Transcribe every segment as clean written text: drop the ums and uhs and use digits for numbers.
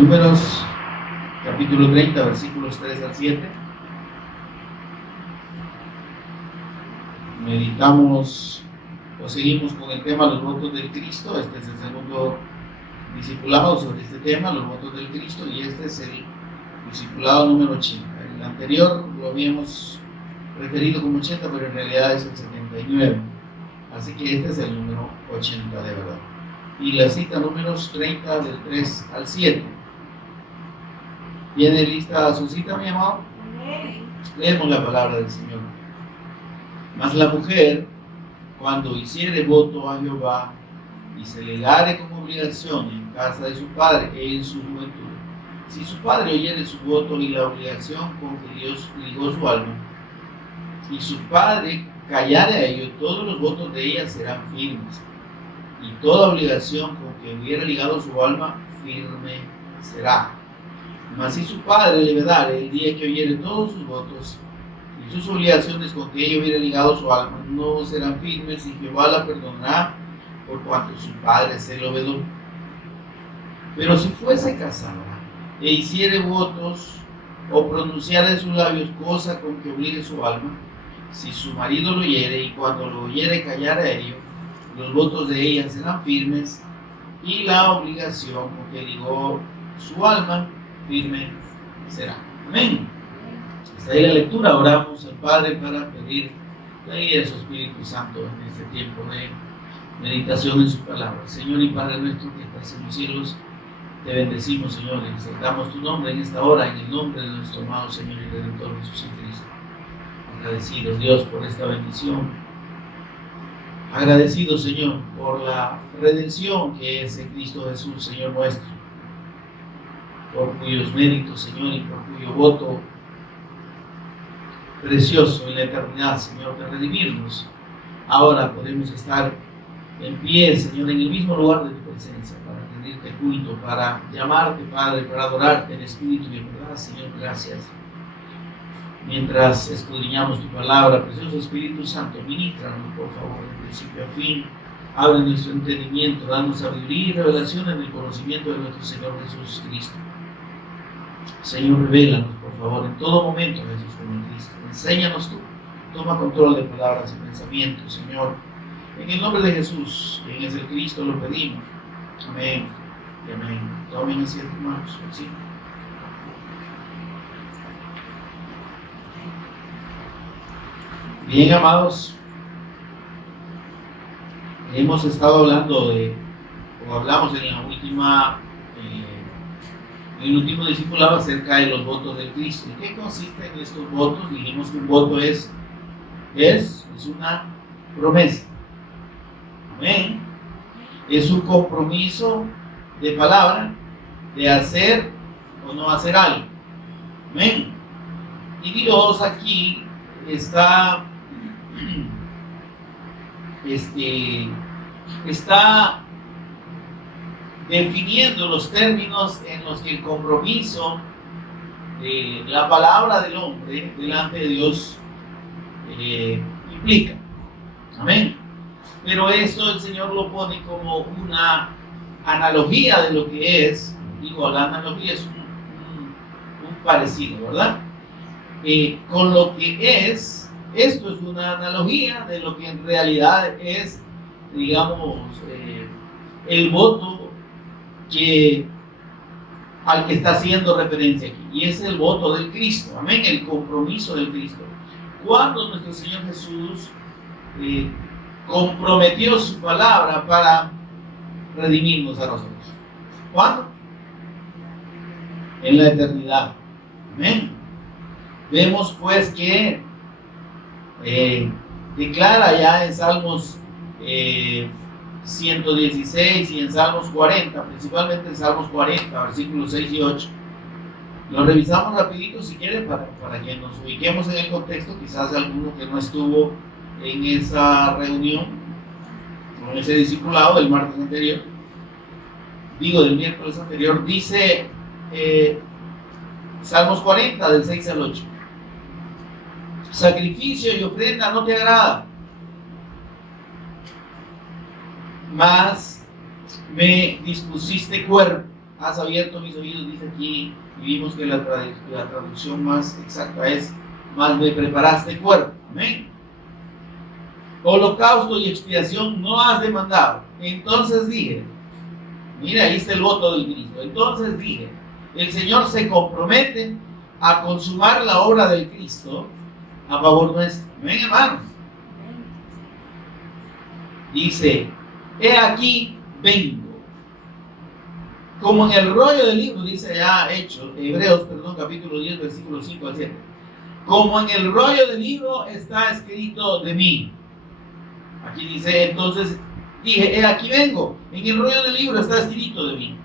Números capítulo 30, versículos 3 al 7. Meditamos o seguimos con el tema los votos del Cristo. Este es el segundo discipulado sobre este tema, los votos del Cristo, y este es el discipulado número 80. El anterior lo habíamos referido como 80, pero en realidad es el 79. Así que este es el número 80 de verdad. Y la cita números 30 del 3 al 7. ¿Tiene lista su cita, mi amado? Leemos la palabra del Señor. Mas la mujer, cuando hiciere voto a Jehová y se legare como obligación en casa de su padre en su juventud, si su padre oyere su voto y la obligación con que Dios ligó su alma, y su padre callare a ello, todos los votos de ella serán firmes, y toda obligación con que hubiera ligado su alma firme será. Mas si su padre le vedare el día que oyere todos sus votos y sus obligaciones con que ella hubiera ligado su alma, no serán firmes, y Jehová la perdonará por cuanto su padre se lo vedó. Pero si fuese casada e hiciere votos o pronunciare de sus labios cosa con que obligue su alma, si su marido lo oyere y cuando lo oyere callare a ello, los votos de ella serán firmes y la obligación con que ligó su alma firme será. Amén. Hasta ahí la lectura. Oramos al Padre para pedir la guía de su Espíritu Santo en este tiempo de meditación en su palabra. Señor y Padre nuestro que estás en los cielos, te bendecimos, Señor, y exaltamos tu nombre en esta hora, en el nombre de nuestro amado Señor y Redentor Jesucristo. Agradecidos, Dios, por esta bendición. Agradecidos, Señor, por la redención que es en Cristo Jesús, Señor nuestro, por cuyos méritos, Señor, y por cuyo voto precioso en la eternidad, Señor, de redimirnos. Ahora podemos estar en pie, Señor, en el mismo lugar de tu presencia, para rendirte culto, para llamarte, Padre, para adorarte en espíritu y en verdad. Señor, gracias. Mientras escudriñamos tu palabra, precioso Espíritu Santo, ministranos, por favor, de principio a fin. Abre nuestro entendimiento, danos sabiduría y revelación en el conocimiento de nuestro Señor Jesús Cristo. Señor, revélanos, por favor, en todo momento, Jesús como Cristo. Enséñanos tú. Toma control de palabras y pensamientos, Señor. En el nombre de Jesús, quien es el Cristo, lo pedimos. Amén y amén. Tomen asiento, hermanos. Sí. Bien, amados, hemos estado hablando hablamos en la última, en el último discipulado acerca de los votos del Cristo. ¿En qué consisten estos votos? Dijimos que un voto es una promesa. Amén. Es un compromiso de palabra de hacer o no hacer algo. Amén. Y Dios aquí está definiendo los términos en los que el compromiso de la palabra del hombre delante de Dios implica. Amén. Pero esto el Señor lo pone como una analogía de lo que es. Digo, la analogía es un parecido, ¿verdad? Con lo que es, esto es una analogía de lo que en realidad es, digamos, el voto al que está haciendo referencia aquí, y es el voto del Cristo, amén, el compromiso del Cristo. Cuando nuestro Señor Jesús comprometió su palabra para redimirnos a nosotros. ¿Cuándo? En la eternidad. Amén. Vemos pues que declara ya en Salmos 116 y en Salmos 40, principalmente en Salmos 40, versículos 6 y 8. Lo revisamos rapidito si quieren para que nos ubiquemos en el contexto. Quizás alguno que no estuvo en esa reunión o en ese discipulado del martes anterior, del miércoles anterior, dice Salmos 40 del 6 al 8. Sacrificio y ofrenda no te agrada, mas me dispusiste cuerpo. has abierto mis oídos, dice aquí, y vimos que la traducción más exacta es, más me preparaste cuerpo. Amén. Holocausto y expiación no has demandado. Entonces dije, mira, ahí está el voto del Cristo. Entonces dije, el Señor se compromete a consumar la obra del Cristo a favor nuestro. Amén, hermanos. Dice, he aquí vengo. Como en el rollo del libro, dice ya Hebreos, capítulo 10, versículos 5 al 7. Como en el rollo del libro está escrito de mí. Aquí dice, entonces dije, he aquí vengo. En el rollo del libro está escrito de mí.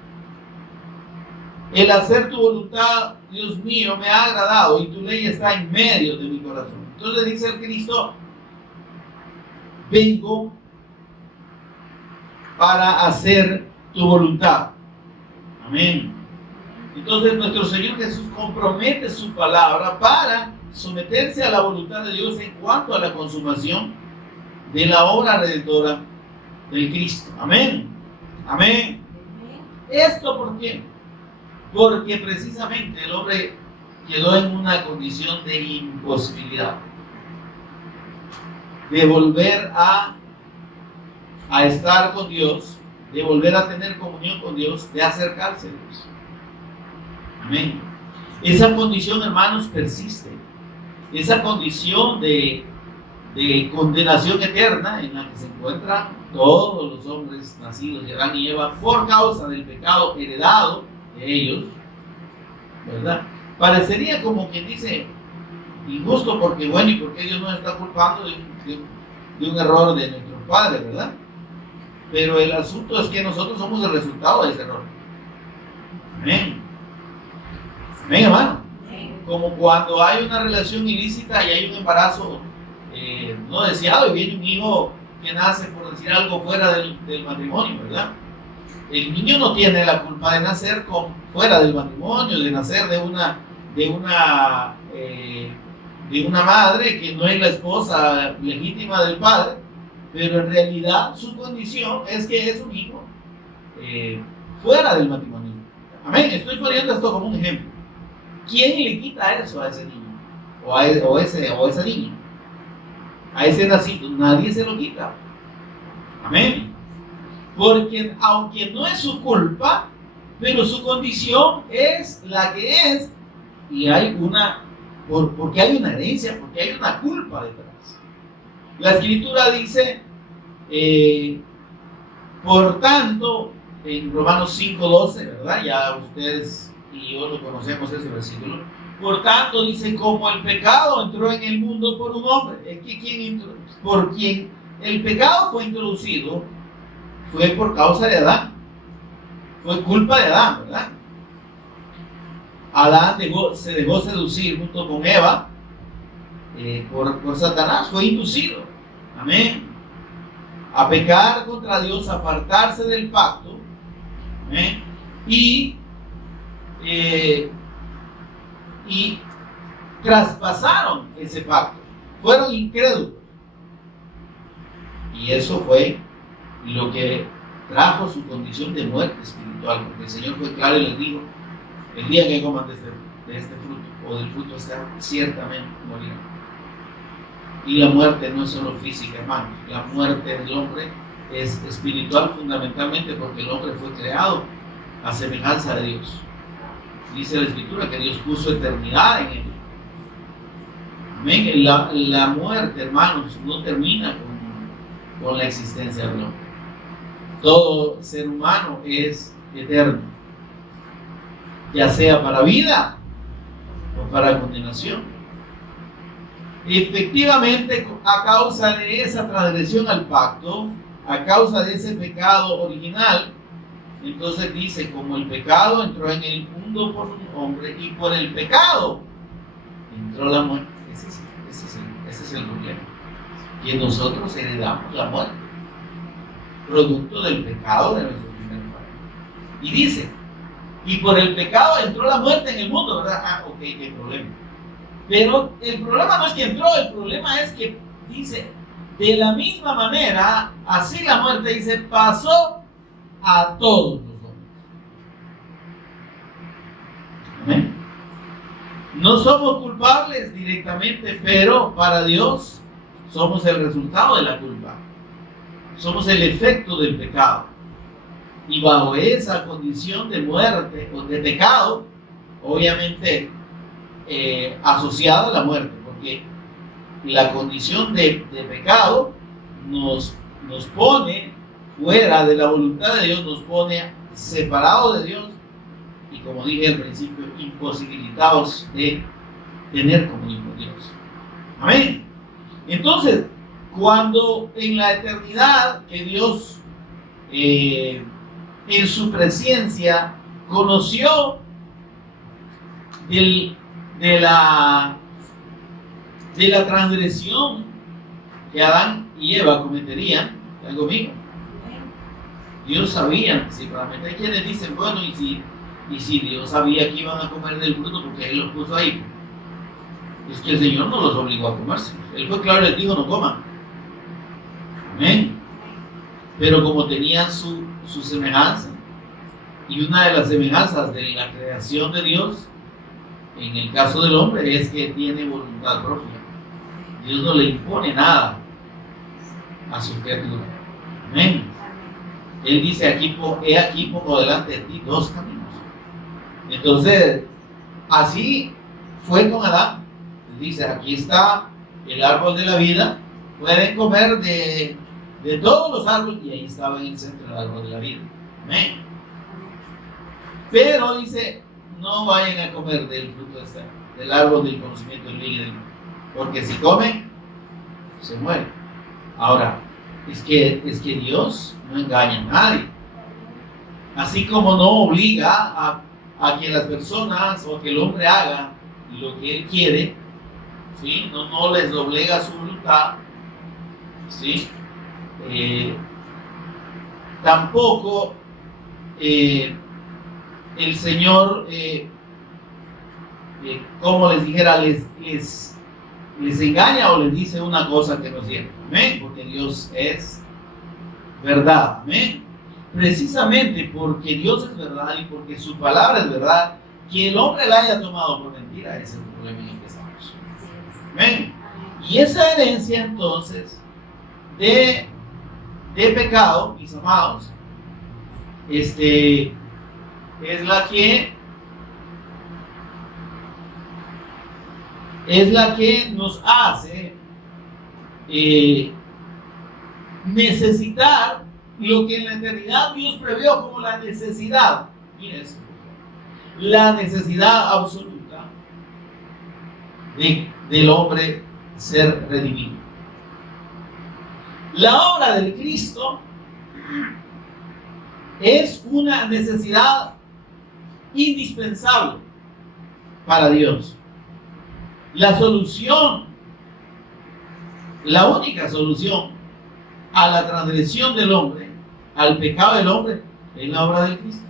El hacer tu voluntad, Dios mío, me ha agradado y tu ley está en medio de mi corazón. Entonces dice el Cristo, vengo para hacer tu voluntad. Amén. Entonces nuestro Señor Jesús compromete su palabra para someterse a la voluntad de Dios en cuanto a la consumación de la obra redentora del Cristo. Amén. Amén. ¿Esto por qué? Porque precisamente el hombre quedó en una condición de imposibilidad de volver a estar con Dios, de volver a tener comunión con Dios, de acercarse a Dios. Amén. Esa condición, hermanos, persiste. Esa condición de condenación eterna en la que se encuentran todos los hombres nacidos de Adán y Eva por causa del pecado heredado de ellos, ¿verdad? Parecería como quien dice injusto porque bueno, y porque Dios nos está culpando de un error de nuestros padres, ¿verdad? Pero el asunto es que nosotros somos el resultado de ese error. Amén. Amén, hermano. Como cuando hay una relación ilícita y hay un embarazo no deseado y viene un hijo que nace, por decir algo, fuera del matrimonio, ¿verdad? El niño no tiene la culpa de nacer fuera del matrimonio, de nacer de una madre que no es la esposa legítima del padre, pero en realidad su condición es que es un hijo fuera del matrimonio. Amén. Estoy poniendo esto como un ejemplo. ¿Quién le quita eso a ese niño? O a esa niña. A ese nacido. Nadie se lo quita. Amén. Porque aunque no es su culpa, pero su condición es la que es, y porque hay una herencia, porque hay una culpa detrás. La Escritura dice, por tanto, en Romanos 5:12, ¿verdad? Ya ustedes y yo lo conocemos ese versículo. Por tanto, dice, como el pecado entró en el mundo por un hombre, es que por quien el pecado fue introducido, fue por causa de Adán. Fue culpa de Adán, ¿verdad? Adán se dejó seducir junto con Eva por Satanás, fue inducido. Amén. A pecar contra Dios, a apartarse del pacto. Amén. Y traspasaron ese pacto. Fueron incrédulos. Y eso fue lo que trajo su condición de muerte espiritual, porque el Señor fue claro y les dijo, el día que coman de este fruto o del fruto ciertamente morirán. Y la muerte no es solo física, hermanos. La muerte del hombre es espiritual fundamentalmente porque el hombre fue creado a semejanza de Dios. Dice la Escritura que Dios puso eternidad en él. Amén. La muerte, hermanos, no termina con la existencia del hombre. Todo ser humano es eterno, ya sea para vida o para condenación. Efectivamente, a causa de esa transgresión al pacto, a causa de ese pecado original, entonces dice, como el pecado entró en el mundo por un hombre y por el pecado entró la muerte. Ese es el problema, que nosotros heredamos la muerte, producto del pecado de nuestro primer padre. Y dice, y por el pecado entró la muerte en el mundo, ¿verdad? Ok, qué problema. Pero el problema no es que entró, el problema es que dice, de la misma manera, así la muerte, dice, pasó a todos los hombres. Amén. No somos culpables directamente, pero para Dios somos el resultado de la culpa. Somos el efecto del pecado. Y bajo esa condición de muerte o de pecado, obviamente asociada a la muerte, porque la condición de pecado nos pone fuera de la voluntad de Dios, nos pone separados de Dios y, como dije al principio, imposibilitados de tener comunión con Dios. Amén. Entonces, cuando en la eternidad que Dios en su presencia conoció de la transgresión que Adán y Eva cometerían, ¿están conmigo? Dios sabía anticipadamente. Hay quienes dicen, bueno, y si Dios sabía que iban a comer del fruto, porque Él los puso ahí. Es que el Señor no los obligó a comerse. Él fue claro, les dijo, no coman. Amén. Pero como tenían su semejanza, y una de las semejanzas de la creación de Dios, en el caso del hombre, es que tiene voluntad propia. Dios no le impone nada a su criatura. Amén. Él dice, he aquí pongo delante de ti dos caminos. Entonces, así fue con Adán. Dice, aquí está el árbol de la vida, pueden comer de todos los árboles, y ahí estaba en el centro del árbol de la vida. Amén. Pero dice, no vayan a comer del fruto del árbol del conocimiento del bien y del mal, porque si comen, se mueren. Ahora, es que Dios no engaña a nadie. Así como no obliga a que las personas o que el hombre haga lo que él quiere, ¿sí? No les doblega su voluntad, ¿sí? Tampoco el Señor, como les dijera, les engaña o les dice una cosa que no es cierta. Amén. Porque Dios es verdad. Amén. Precisamente porque Dios es verdad y porque su palabra es verdad, que el hombre la haya tomado por mentira es el problema en el que estamos. Amén. Y esa herencia entonces de pecado, mis amados, es la que nos hace necesitar lo que en la eternidad Dios previó como la necesidad. Mira eso. La necesidad absoluta del hombre ser redimido. La obra del Cristo es una necesidad indispensable para Dios. La solución, la única solución a la transgresión del hombre, al pecado del hombre, es la obra del Cristo.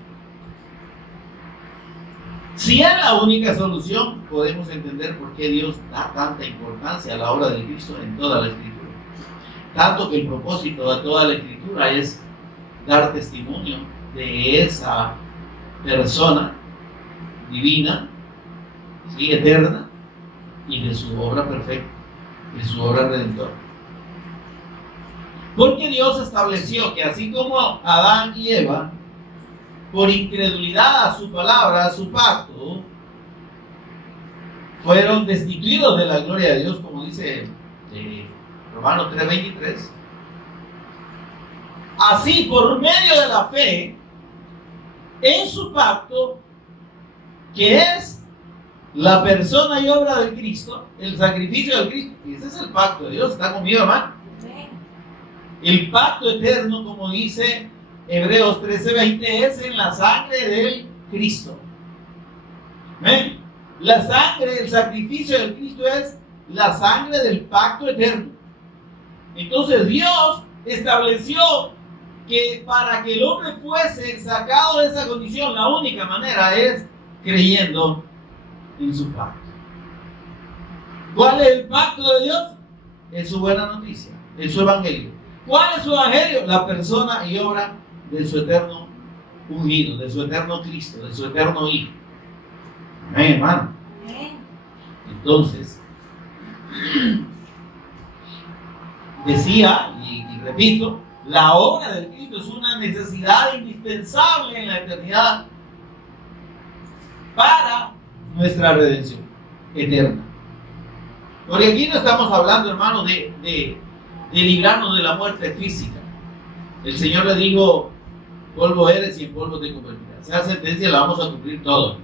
Si es la única solución, podemos entender por qué Dios da tanta importancia a la obra del Cristo en toda la Escritura. Tanto que el propósito de toda la Escritura es dar testimonio de esa persona divina, ¿sí? Eterna, y de su obra perfecta, de su obra redentora. Porque Dios estableció que así como Adán y Eva, por incredulidad a su palabra, a su pacto, fueron destituidos de la gloria de Dios, como dice Romanos 3:23, así por medio de la fe en su pacto, que es la persona y obra del Cristo, el sacrificio del Cristo. Y ese es el pacto de Dios. ¿Está conmigo, hermano? El pacto eterno, como dice Hebreos 13:20, es en la sangre del Cristo. ¿Ven? La sangre, el sacrificio del Cristo es la sangre del pacto eterno. Entonces Dios estableció que para que el hombre fuese sacado de esa condición, la única manera es creyendo en su pacto. ¿Cuál es el pacto de Dios? Es su buena noticia, es su evangelio. ¿Cuál es su evangelio? La persona y obra de su eterno ungido, de su eterno Cristo, de su eterno Hijo. Amén, hermano. Entonces, decía, y repito, la obra del Cristo es una necesidad indispensable en la eternidad para nuestra redención eterna. Porque aquí no estamos hablando, hermano, de librarnos de la muerte física. El Señor le dijo: polvo eres y en polvo te convertirás. Esa sentencia la vamos a cumplir todos.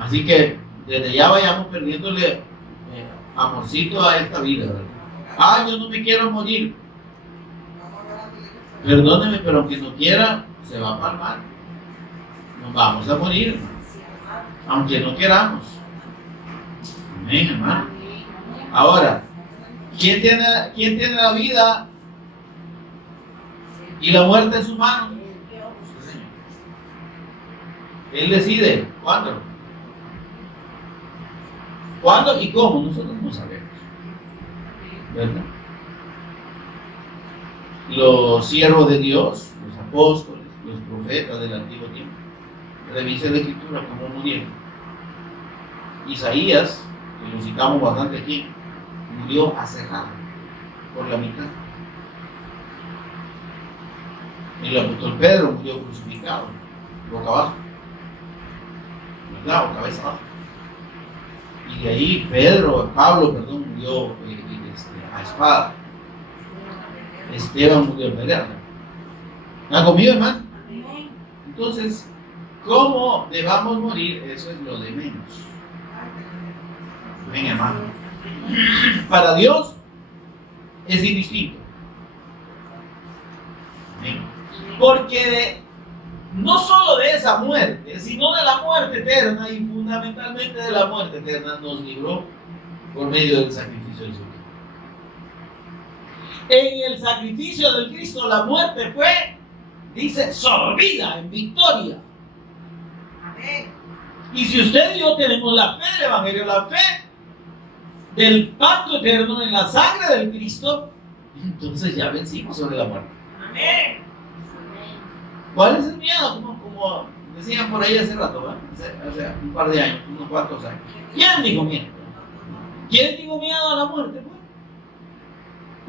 Así que desde ya vayamos perdiéndole amorcito a esta vida, ¿verdad? Yo no me quiero morir. Perdóneme, pero aunque no quiera, se va a palmar. Nos vamos a morir, hermano, aunque no queramos. Amén, hermano. Ahora, ¿quién tiene la vida y la muerte en sus manos? Él decide cuándo. ¿Cuándo y cómo? Nosotros no sabemos, ¿verdad? Los siervos de Dios, los apóstoles, los profetas del antiguo tiempo, revisen la escritura cómo murieron. Isaías, que lo citamos bastante aquí, murió aserrado por la mitad. El apóstol Pedro murió crucificado, boca abajo, ¿verdad? O cabeza abajo. Y de ahí Pablo murió a espada. Esteban murió en pelea. ¿Está conmigo, hermano? Entonces, ¿cómo debamos morir? Eso es lo de menos. Ven, hermano. Para Dios es indistinto. Amén. Porque no solo de esa muerte, sino de la muerte eterna, y fundamentalmente de la muerte eterna, nos libró por medio del sacrificio del Señor. En el sacrificio del Cristo la muerte fue, dice, sorbida en victoria. Amén. Y si usted y yo tenemos la fe del Evangelio, la fe del pacto eterno en la sangre del Cristo, entonces ya vencimos sobre la muerte. Amén. ¿Cuál es el miedo? Como decían por ahí hace rato, ¿verdad? Hace un par de años, unos cuantos años. ¿Quién dijo miedo? ¿Quién dijo miedo a la muerte?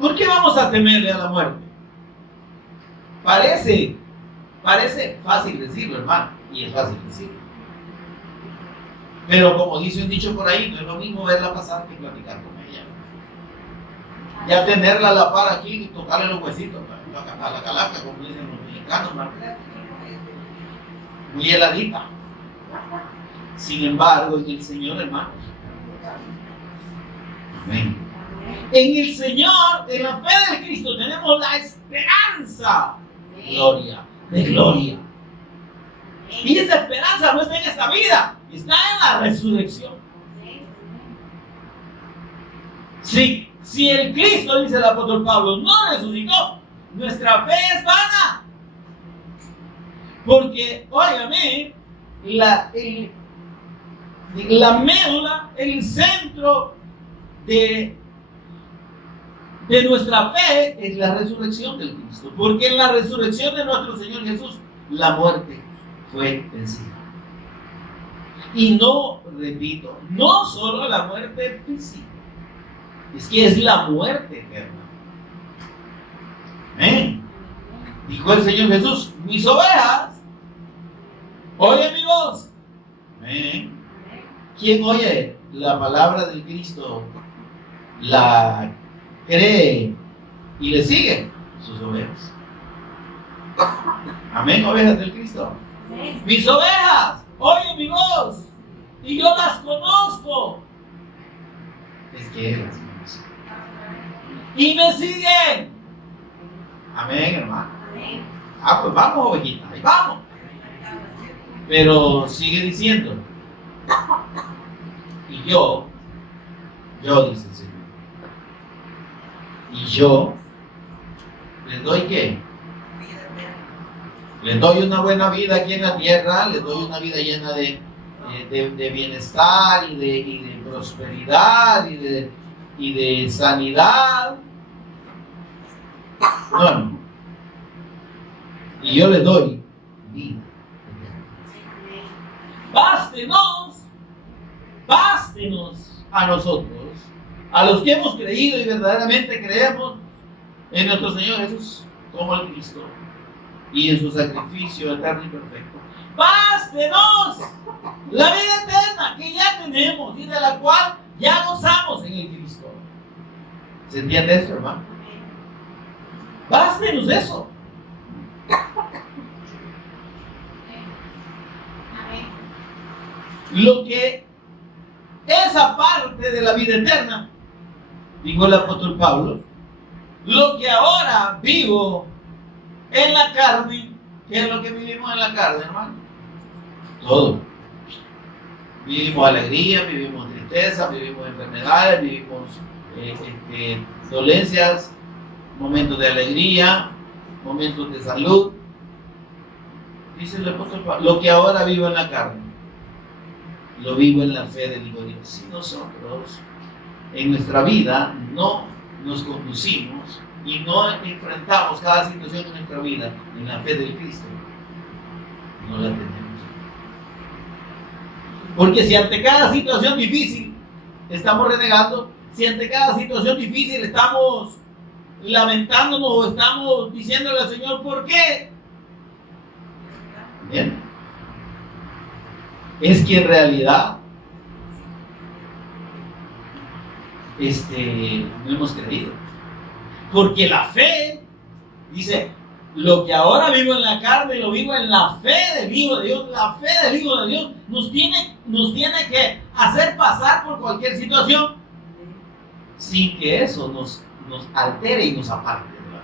¿Por qué vamos a temerle a la muerte? Parece fácil decirlo, hermano, y es fácil decirlo. Pero como dice un dicho por ahí, no es lo mismo verla pasar que platicar con ella. Ya tenerla a la par aquí y tocarle los huesitos, a la calaca, como dicen los mexicanos, hermano. Muy heladita. Sin embargo, en el Señor, hermano. Amén. En el Señor, en la fe del Cristo, tenemos la esperanza de gloria. Y esa esperanza no está en esta vida, está en la resurrección. Si el Cristo, dice el apóstol Pablo, no resucitó, nuestra fe es vana. Porque, óigame, la médula, el centro de nuestra fe es la resurrección del Cristo. Porque en la resurrección de nuestro Señor Jesús, la muerte fue vencida. Y no, repito, no solo la muerte física, es que es la muerte eterna. Amén. Dijo el Señor Jesús: mis ovejas oyen mi voz. Amén. ¿Quién oye la palabra del Cristo, la cree y le sigue? Sus ovejas. Amén, ovejas del Cristo. Mis ovejas oyen mi voz y yo las conozco. Es que las conozco y me siguen. Amén, hermano. Pues vamos, ovejita, ahí vamos. Pero sigue diciendo: y yo dice el Señor, y yo les doy ¿qué? Les doy una buena vida aquí en la tierra, les doy una vida llena de bienestar y de prosperidad y de sanidad. No. Y yo les doy vida. Bástenos a nosotros, a los que hemos creído y verdaderamente creemos en nuestro Señor Jesús como el Cristo y en su sacrificio eterno y perfecto. Bástenos la vida eterna que ya tenemos y de la cual ya gozamos en el Cristo. ¿Se entiende esto, hermano? Bástenos eso. Lo que esa parte de la vida eterna, dijo el apóstol Pablo, lo que ahora vivo en la carne, ¿qué es lo que vivimos en la carne, hermano? Todo. Vivimos alegría, vivimos tristeza, vivimos enfermedades, vivimos dolencias, momentos de alegría, momentos de salud. Dice el apóstol Pablo, lo que ahora vivo en la carne, lo vivo en la fe del Hijo de Dios. Si nosotros en nuestra vida no nos conducimos y no enfrentamos cada situación en nuestra vida en la fe del Cristo, no la tenemos. Porque si ante cada situación difícil estamos renegando, si ante cada situación difícil estamos lamentándonos o estamos diciéndole al Señor, ¿por qué? Bien. Es que en realidad no hemos creído. Porque la fe, dice, lo que ahora vivo en la carne, lo vivo en la fe del Hijo de Dios. La fe del Hijo de Dios nos tiene que hacer pasar por cualquier situación sin que eso nos altere y nos aparte de la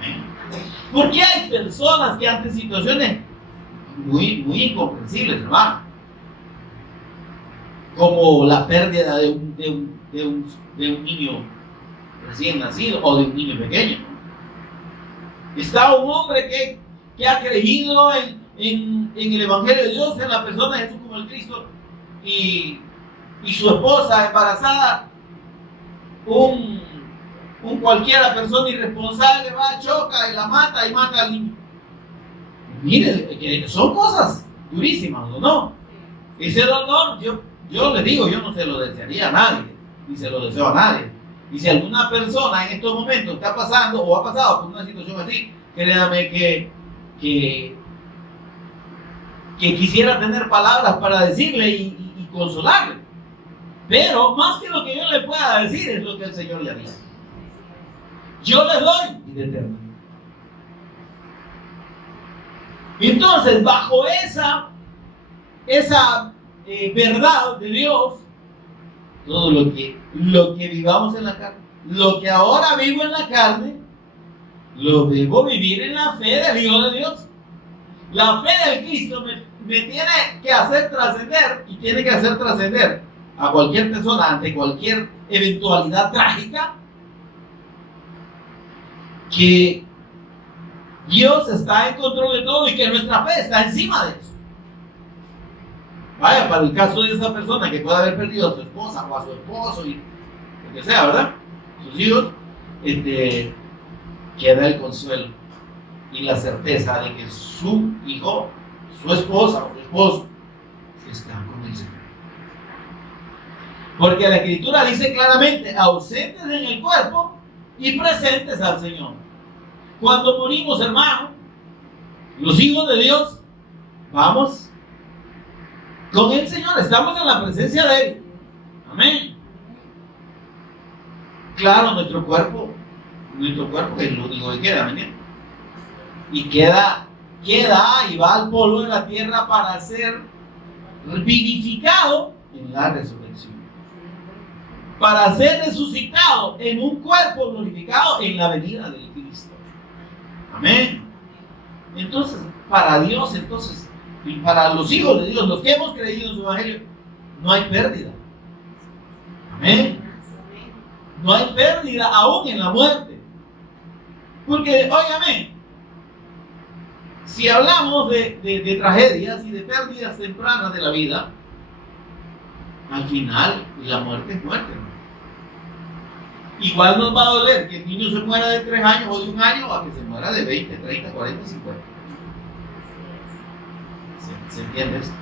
fe. Porque hay personas que ante situaciones muy incomprensibles, hermano, como la pérdida de un niño recién nacido o de un niño pequeño. Está un hombre que ha creído en el Evangelio de Dios, en la persona de Jesús como el Cristo, y su esposa embarazada, un cualquiera persona irresponsable va, choca y la mata y mata al niño. Mire, son cosas durísimas, ¿o no? Ese dolor, yo le digo, yo no se lo desearía a nadie, ni se lo deseo a nadie. Y si alguna persona en estos momentos está pasando o ha pasado por una situación así, créame que quisiera tener palabras para decirle y consolarle. Pero más que lo que yo le pueda decir es lo que el Señor le dice. Yo le doy vida eterna. Entonces, bajo esa verdad de Dios, todo lo que vivamos en la carne, lo que ahora vivo en la carne, lo debo vivir en la fe del Hijo de Dios. La fe del Cristo me tiene que hacer trascender y tiene que hacer trascender a cualquier persona ante cualquier eventualidad trágica, que Dios está en control de todo y que nuestra fe está encima de eso. Vaya, para el caso de esa persona que pueda haber perdido a su esposa o a su esposo y lo que sea, ¿verdad? Sus hijos, queda el consuelo y la certeza de que su hijo, su esposa o su esposo están con el Señor. Porque la Escritura dice claramente, ausentes en el cuerpo y presentes al Señor. Cuando morimos, hermano, los hijos de Dios, vamos con el Señor, estamos en la presencia de Él. Amén. Claro, nuestro cuerpo que es lo único que queda, ¿me entiendes? Y queda y va al polvo de la tierra para ser vivificado en la resurrección. Para ser resucitado en un cuerpo glorificado en la venida del Cristo. Amén. Entonces, para Dios, y para los hijos de Dios, los que hemos creído en su Evangelio, no hay pérdida. Amén. No hay pérdida aún en la muerte. Porque, óigame, si hablamos de tragedias y de pérdidas tempranas de la vida, al final la muerte es muerte, ¿no? Igual nos va a doler que el niño se muera de 3 años o de 1 año a que se muera de 20, 30, 40, 50. ¿Se entiende esto?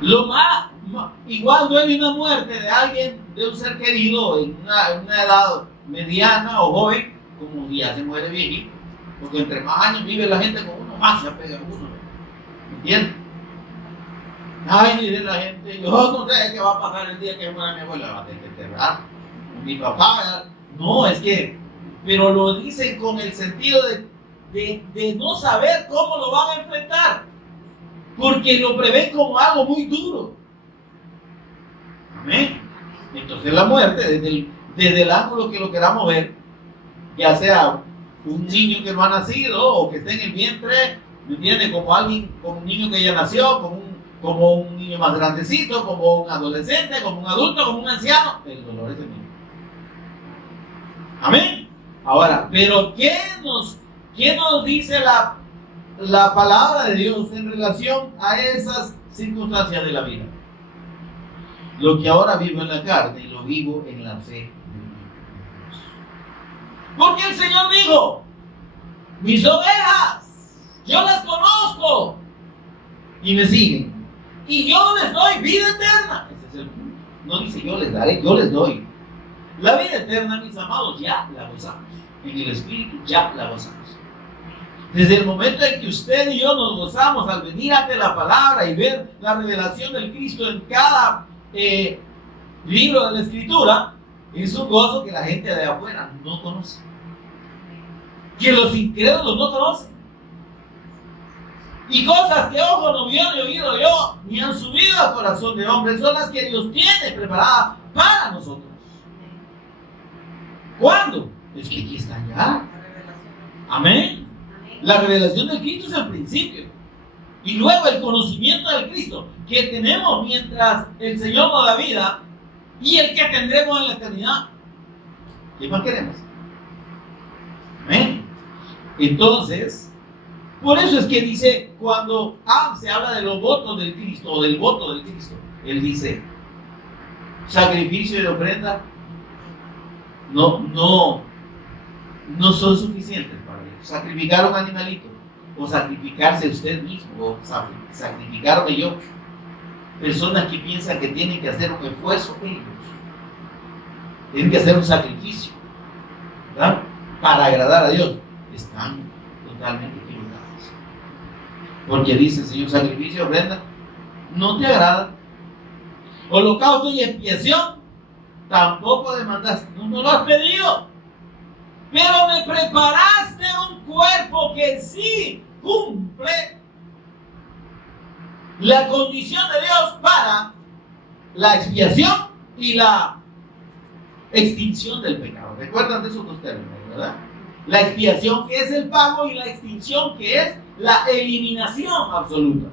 Lo más, igual duele una muerte de alguien, de un ser querido en una edad mediana o joven, como ya se muere viejito, porque entre más años vive la gente con uno, más se apega a uno. ¿Me entiendes? Ay, dice la gente, yo no sé qué va a pasar el día que muera mi abuela, va a tener que enterrar. Mi papá, no, es que, pero lo dicen con el sentido de no saber cómo lo van a enfrentar, porque lo prevén como algo muy duro. Amén. Entonces la muerte, desde el ángulo que lo queramos ver, ya sea un niño que no ha nacido o que esté en el vientre, ¿me entiendes? Como un niño que ya nació, como un niño más grandecito, como un adolescente, como un adulto, como un anciano, el dolor es el mismo. Amén. Ahora, pero ¿qué nos dice la palabra de Dios en relación a esas circunstancias de la vida? Lo que ahora vivo en la carne, lo vivo en la fe. Porque el Señor dijo, mis ovejas, yo las conozco y me siguen. Y yo les doy vida eterna. Ese es el punto. No dice yo les daré, yo les doy. La vida eterna, mis amados, ya la gozamos. En el Espíritu ya la gozamos. Desde el momento en que usted y yo nos gozamos al venir ante la palabra y ver la revelación del Cristo en cada libro de la Escritura, es un gozo que la gente de afuera no conoce. Que los incrédulos no conocen. Y cosas que ojo no vio ni oído yo, ni han subido al corazón de hombre, son las que Dios tiene preparadas para nosotros. ¿Cuándo? Es que aquí está ya. Amén. La revelación del Cristo es el principio. Y luego el conocimiento del Cristo que tenemos mientras el Señor nos da vida y el que tendremos en la eternidad. ¿Qué más queremos? Amén. Entonces, por eso es que dice, cuando se habla de los votos del Cristo o del voto del Cristo, él dice, sacrificio y ofrenda no son suficientes para Dios. Sacrificar un animalito, o sacrificarse usted mismo, o sacrificarme yo. Personas que piensan que tienen que hacer un esfuerzo ellos, tienen que hacer un sacrificio, ¿verdad? Para agradar a Dios, están totalmente equivocados. Porque dice el Señor, sacrificio, ofrenda, no te agrada. Holocausto y expiación, tampoco demandaste, no lo has pedido. Pero me preparaste un cuerpo que sí cumple la condición de Dios para la expiación y la extinción del pecado. ¿Recuerdan de esos dos términos, verdad? La expiación, que es el pago, y la extinción, que es la eliminación absoluta.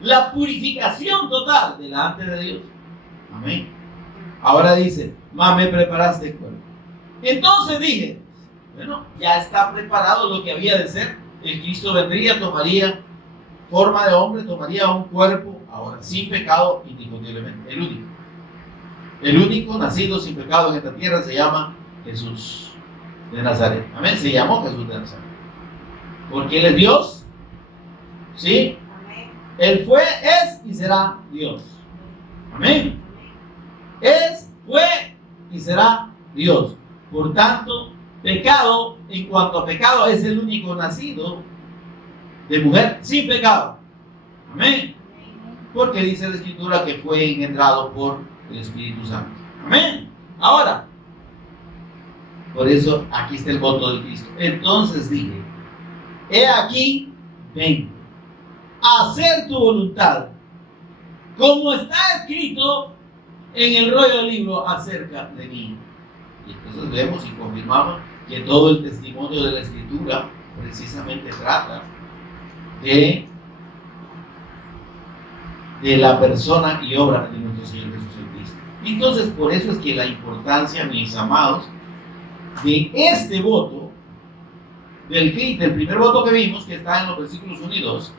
La purificación total delante de Dios. Amén. Ahora dice, me preparaste el cuerpo. Entonces dije, bueno, ya está preparado lo que había de ser. El Cristo vendría, tomaría forma de hombre, tomaría un cuerpo, ahora sin pecado, indiscutiblemente. El único nacido sin pecado en esta tierra se llama Jesús de Nazaret. Amén, se llamó Jesús de Nazaret. Porque Él es Dios, ¿sí? Amén. Él fue, es y será Dios. Amén. Fue y será Dios. Por tanto, pecado, en cuanto a pecado, es el único nacido de mujer sin pecado. Amén. Porque dice la Escritura que fue engendrado por el Espíritu Santo. Amén. Ahora, por eso aquí está el voto de Cristo. Entonces dije, he aquí, ven, a hacer tu voluntad, como está escrito en el rollo del libro acerca de mí. Y entonces vemos y confirmamos que todo el testimonio de la Escritura precisamente trata de la persona y obra de nuestro Señor Jesucristo. Entonces, por eso es que la importancia, mis amados, de este voto, del primer voto que vimos, que está en los versículos 1 y 2,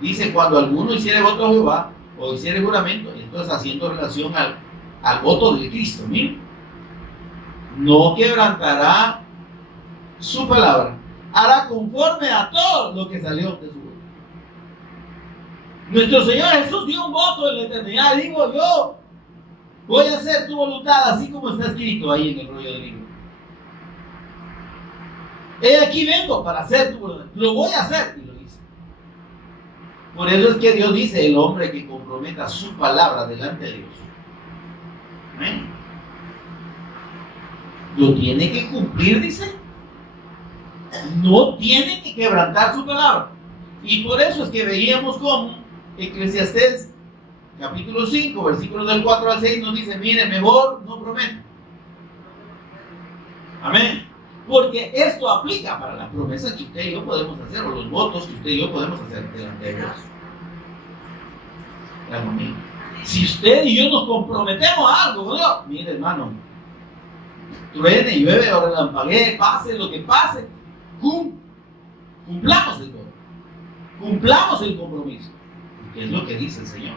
dice, cuando alguno hiciere voto a Jehová, o hiciere juramento, esto es haciendo relación al voto de Cristo, ¿sí? No quebrantará su palabra, hará conforme a todo lo que salió de su boca. Nuestro Señor Jesús dio un voto en la eternidad. Digo yo, voy a hacer tu voluntad así como está escrito ahí en el rollo del libro. He aquí vengo para hacer tu voluntad. Lo voy a hacer. Y lo hice. Por eso es que Dios dice, el hombre que comprometa su palabra delante de Dios, amén, lo tiene que cumplir, dice. No tiene que quebrantar su palabra. Y por eso es que veíamos como Eclesiastés capítulo 5, versículos del 4 al 6 nos dice, mire, mejor no prometa. Amén. Porque esto aplica para las promesas que usted y yo podemos hacer, o los votos que usted y yo podemos hacer delante de Dios. Si usted y yo nos comprometemos a algo con Dios, mire, hermano, truene, llueve o relampaguee, pase lo que pase, cumplamos el voto, cumplamos el compromiso, que es lo que dice el Señor.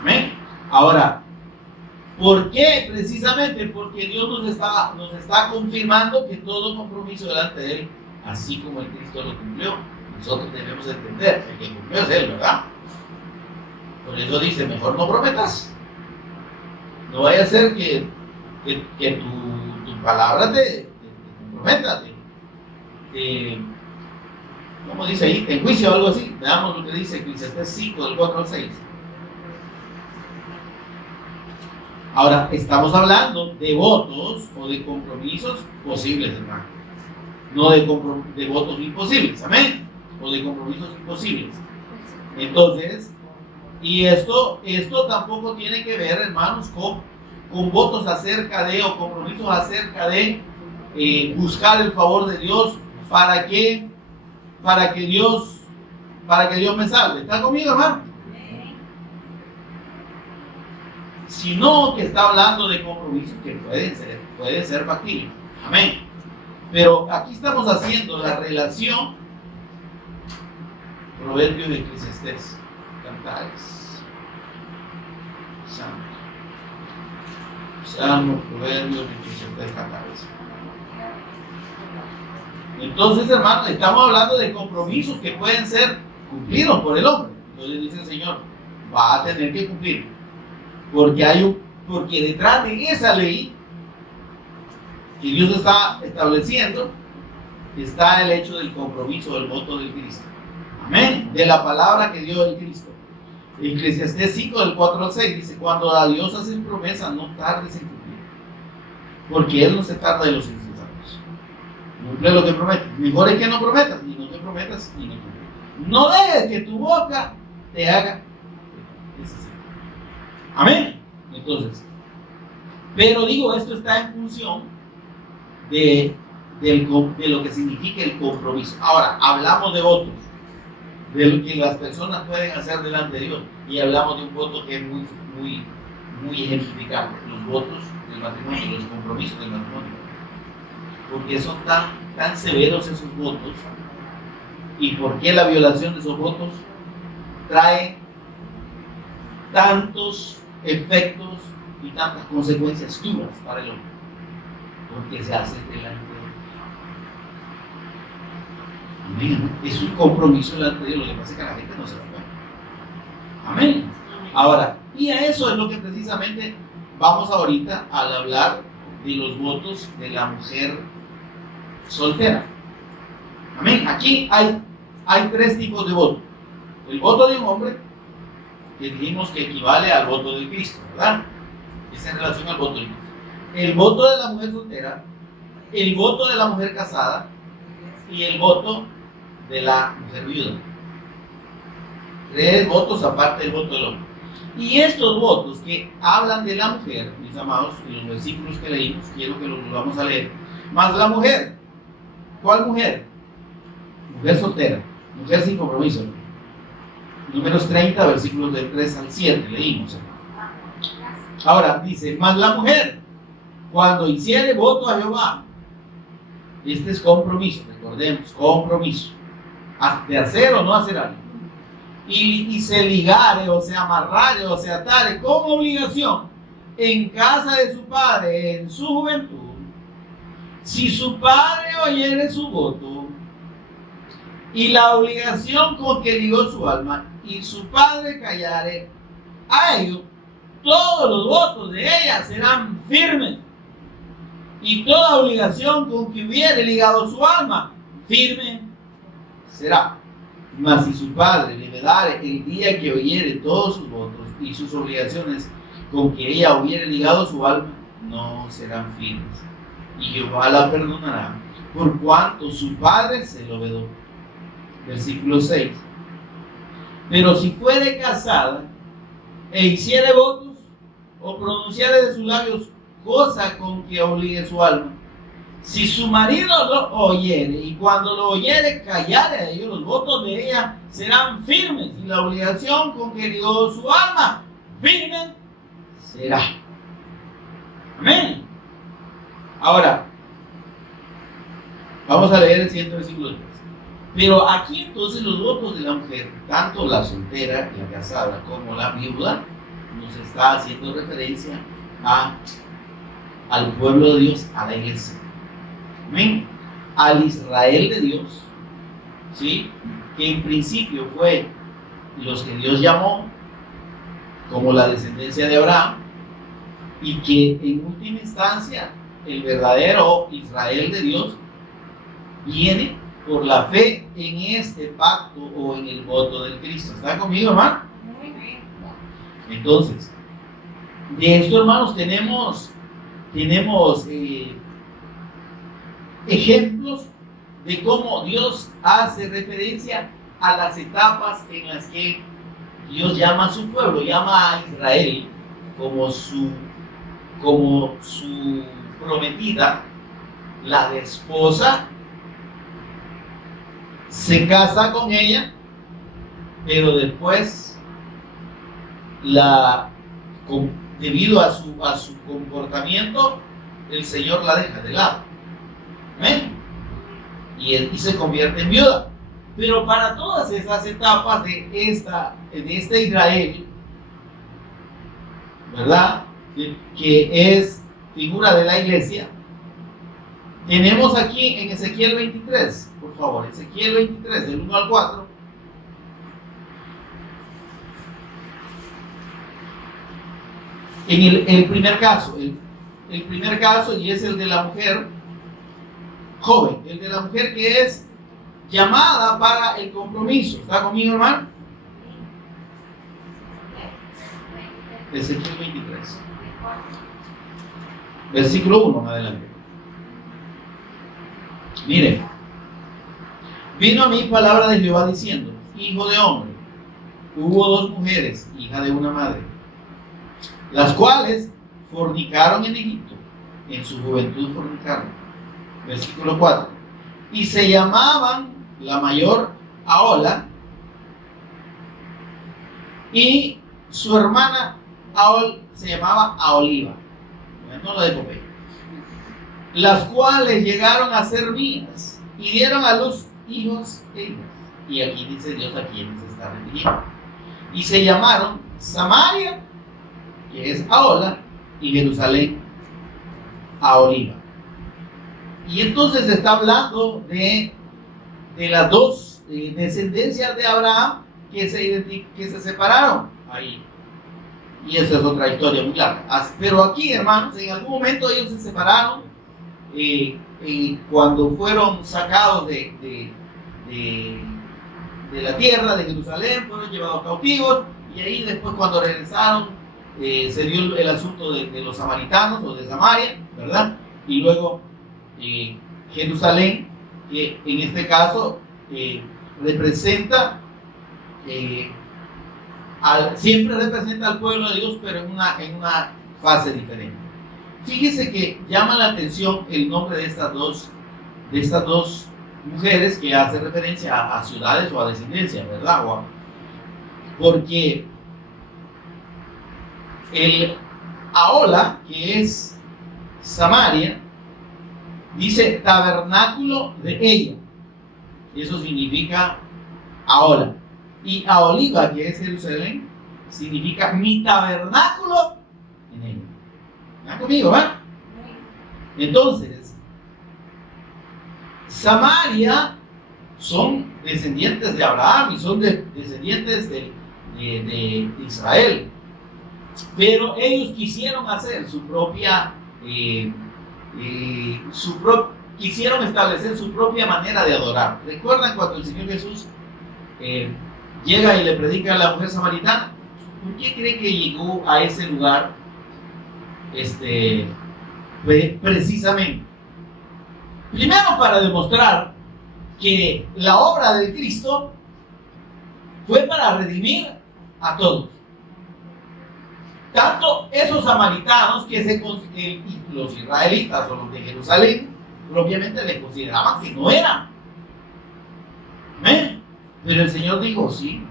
Amén. Ahora, ¿por qué? Precisamente porque Dios nos está confirmando que todo compromiso delante de Él, así como el Cristo lo cumplió, nosotros debemos entender que el que cumplió es Él, ¿verdad? Por eso dice, mejor no prometas. No vaya a ser que tu palabra te comprometa, ¿cómo dice ahí? Te enjuicio o algo así. Veamos lo que dice Eclesiastés 5, del 4 al 6. Ahora, estamos hablando de votos o de compromisos posibles, hermano. No de votos imposibles, amén. O de compromisos imposibles. Entonces, y esto tampoco tiene que ver, hermanos, con votos acerca de, o compromisos acerca de buscar el favor de Dios para que Dios me salve. ¿Está conmigo, hermano? Sino que está hablando de compromisos que pueden ser factibles. Amén. Pero aquí estamos haciendo la relación Proverbios de Eclesiastés, Cantares, Salmo, Proverbios, Eclesiastés, Cantares. Entonces, hermanos, estamos hablando de compromisos que pueden ser cumplidos por el hombre. Entonces dice el Señor, va a tener que cumplir. Porque detrás de esa ley que Dios está estableciendo está el hecho del compromiso, del voto del Cristo. Amén. De la palabra que dio el Cristo. Eclesiastés 5, del 4 al 6 dice, cuando a Dios hace promesa, no tardes en cumplir, porque Él no se tarda de los insensatos. Cumple lo que promete. Mejor es que no prometas, y no te prometas, y no cumples. No dejes que tu boca te haga. Amén. Entonces, pero digo, esto está en función de lo que significa el compromiso. Ahora, hablamos de votos, de lo que las personas pueden hacer delante de Dios, y hablamos de un voto que es muy ejemplificable, los votos del matrimonio, los compromisos del matrimonio, porque son tan severos esos votos, y por qué la violación de esos votos trae tantos efectos y tantas consecuencias duras para el hombre, porque se hace delante de Dios. Amén. Es un compromiso delante de Dios. Lo que pasa es que la gente no se lo ve. Amén. Ahora, y a eso es lo que precisamente vamos ahorita al hablar de los votos de la mujer soltera. Amén. Aquí hay tres tipos de votos. El voto de un hombre, que dijimos que equivale al voto del Cristo, ¿verdad? Es en relación al voto del Cristo. El voto de la mujer soltera, el voto de la mujer casada y el voto de la mujer viuda. Tres votos aparte del voto del hombre. Y estos votos que hablan de la mujer, mis amados, en los versículos que leímos, quiero que los vamos a leer. Más la mujer. ¿Cuál mujer? Mujer soltera, mujer sin compromiso. Números 30, versículos del 3 al 7, leímos. Ahora dice, más la mujer, cuando hiciere voto a Jehová, este es compromiso, recordemos, compromiso, de hacer o no hacer algo, y se ligare, o se amarrare, o se atare como obligación en casa de su padre en su juventud, si su padre oyere su voto y la obligación con que ligó su alma, y su padre callare a ellos, todos los votos de ella serán firmes, y toda obligación con que hubiere ligado su alma, firme será. Mas si su padre le vedare el día que oyere todos sus votos y sus obligaciones con que ella hubiere ligado su alma, no serán firmes, y Jehová la perdonará, por cuanto su padre se lo vedó. Versículo 6. Pero si fuere casada e hiciere votos o pronunciare de sus labios cosa con que obligue su alma, si su marido lo oyere y cuando lo oyere callare a ellos, los votos de ella serán firmes y la obligación con que ligó su alma firme será. Amén. Ahora, vamos a leer el siguiente versículo 3. Pero aquí entonces los votos de la mujer, tanto la soltera, la casada, como la viuda, nos está haciendo referencia al pueblo de Dios, a la iglesia. Amén. Al Israel de Dios, ¿sí? Que en principio fue los que Dios llamó como la descendencia de Abraham, y que en última instancia el verdadero Israel de Dios viene por la fe en este pacto o en el voto del Cristo. ¿Está conmigo, hermano? Muy bien. Entonces, de esto, hermanos, tenemos ejemplos de cómo Dios hace referencia a las etapas en las que Dios llama a su pueblo, llama a Israel como su prometida, la de esposa, se casa con ella, pero después debido a su comportamiento, el Señor la deja de lado. ¿Amén? Y se convierte en viuda. Pero para todas esas etapas de este Israel, ¿verdad? Que es figura de la iglesia, tenemos aquí en Ezequiel 23, por favor, Ezequiel 23, del 1 al 4. En el primer caso, el primer caso, y es el de la mujer joven, el de la mujer que es llamada para el compromiso. ¿Está conmigo, hermano? Ezequiel 23, versículo 1 adelante. Miren, vino a mí palabra de Jehová diciendo: hijo de hombre, hubo dos mujeres, hija de una madre, las cuales fornicaron en Egipto, en su juventud fornicaron. Versículo 4. Y se llamaban la mayor Ahola y su hermana Ahol se llamaba Aholiba, no la de Popeye, las cuales llegaron a ser mías y dieron a luz hijos e hijas. Y aquí dice Dios a quienes se está refiriendo. Y se llamaron Samaria, que es Ahola, y Jerusalén, Aholiba. Y entonces está hablando de las dos descendencias de Abraham que se separaron ahí. Y esa es otra historia muy larga. Pero aquí, hermanos, en algún momento ellos se separaron cuando fueron sacados de la tierra de Jerusalén, fueron llevados cautivos, y ahí después cuando regresaron se dio el asunto de los samaritanos o de Samaria, ¿verdad? Y luego Jerusalén, que en este caso representa siempre representa al pueblo de Dios, pero en una fase diferente. Fíjese que llama la atención el nombre de estas dos mujeres, que hace referencia a ciudades o a descendencia, ¿verdad? Porque el Ahola, que es Samaria, dice tabernáculo de ella. Eso significa Ahola. Y Aholiba, que es Jerusalén, significa mi tabernáculo en ella. ¿Están conmigo, va? Entonces, Samaria son descendientes de Abraham y son descendientes de Israel. Pero ellos quisieron hacer quisieron establecer su propia manera de adorar. ¿Recuerdan cuando el Señor Jesús llega y le predica a la mujer samaritana? ¿Por qué cree que llegó a ese lugar precisamente? Primero, para demostrar que la obra de Cristo fue para redimir a todos. Tanto esos samaritanos que los israelitas o los de Jerusalén propiamente le consideraban que no eran. ¿Amén? Pero el Señor dijo, sí,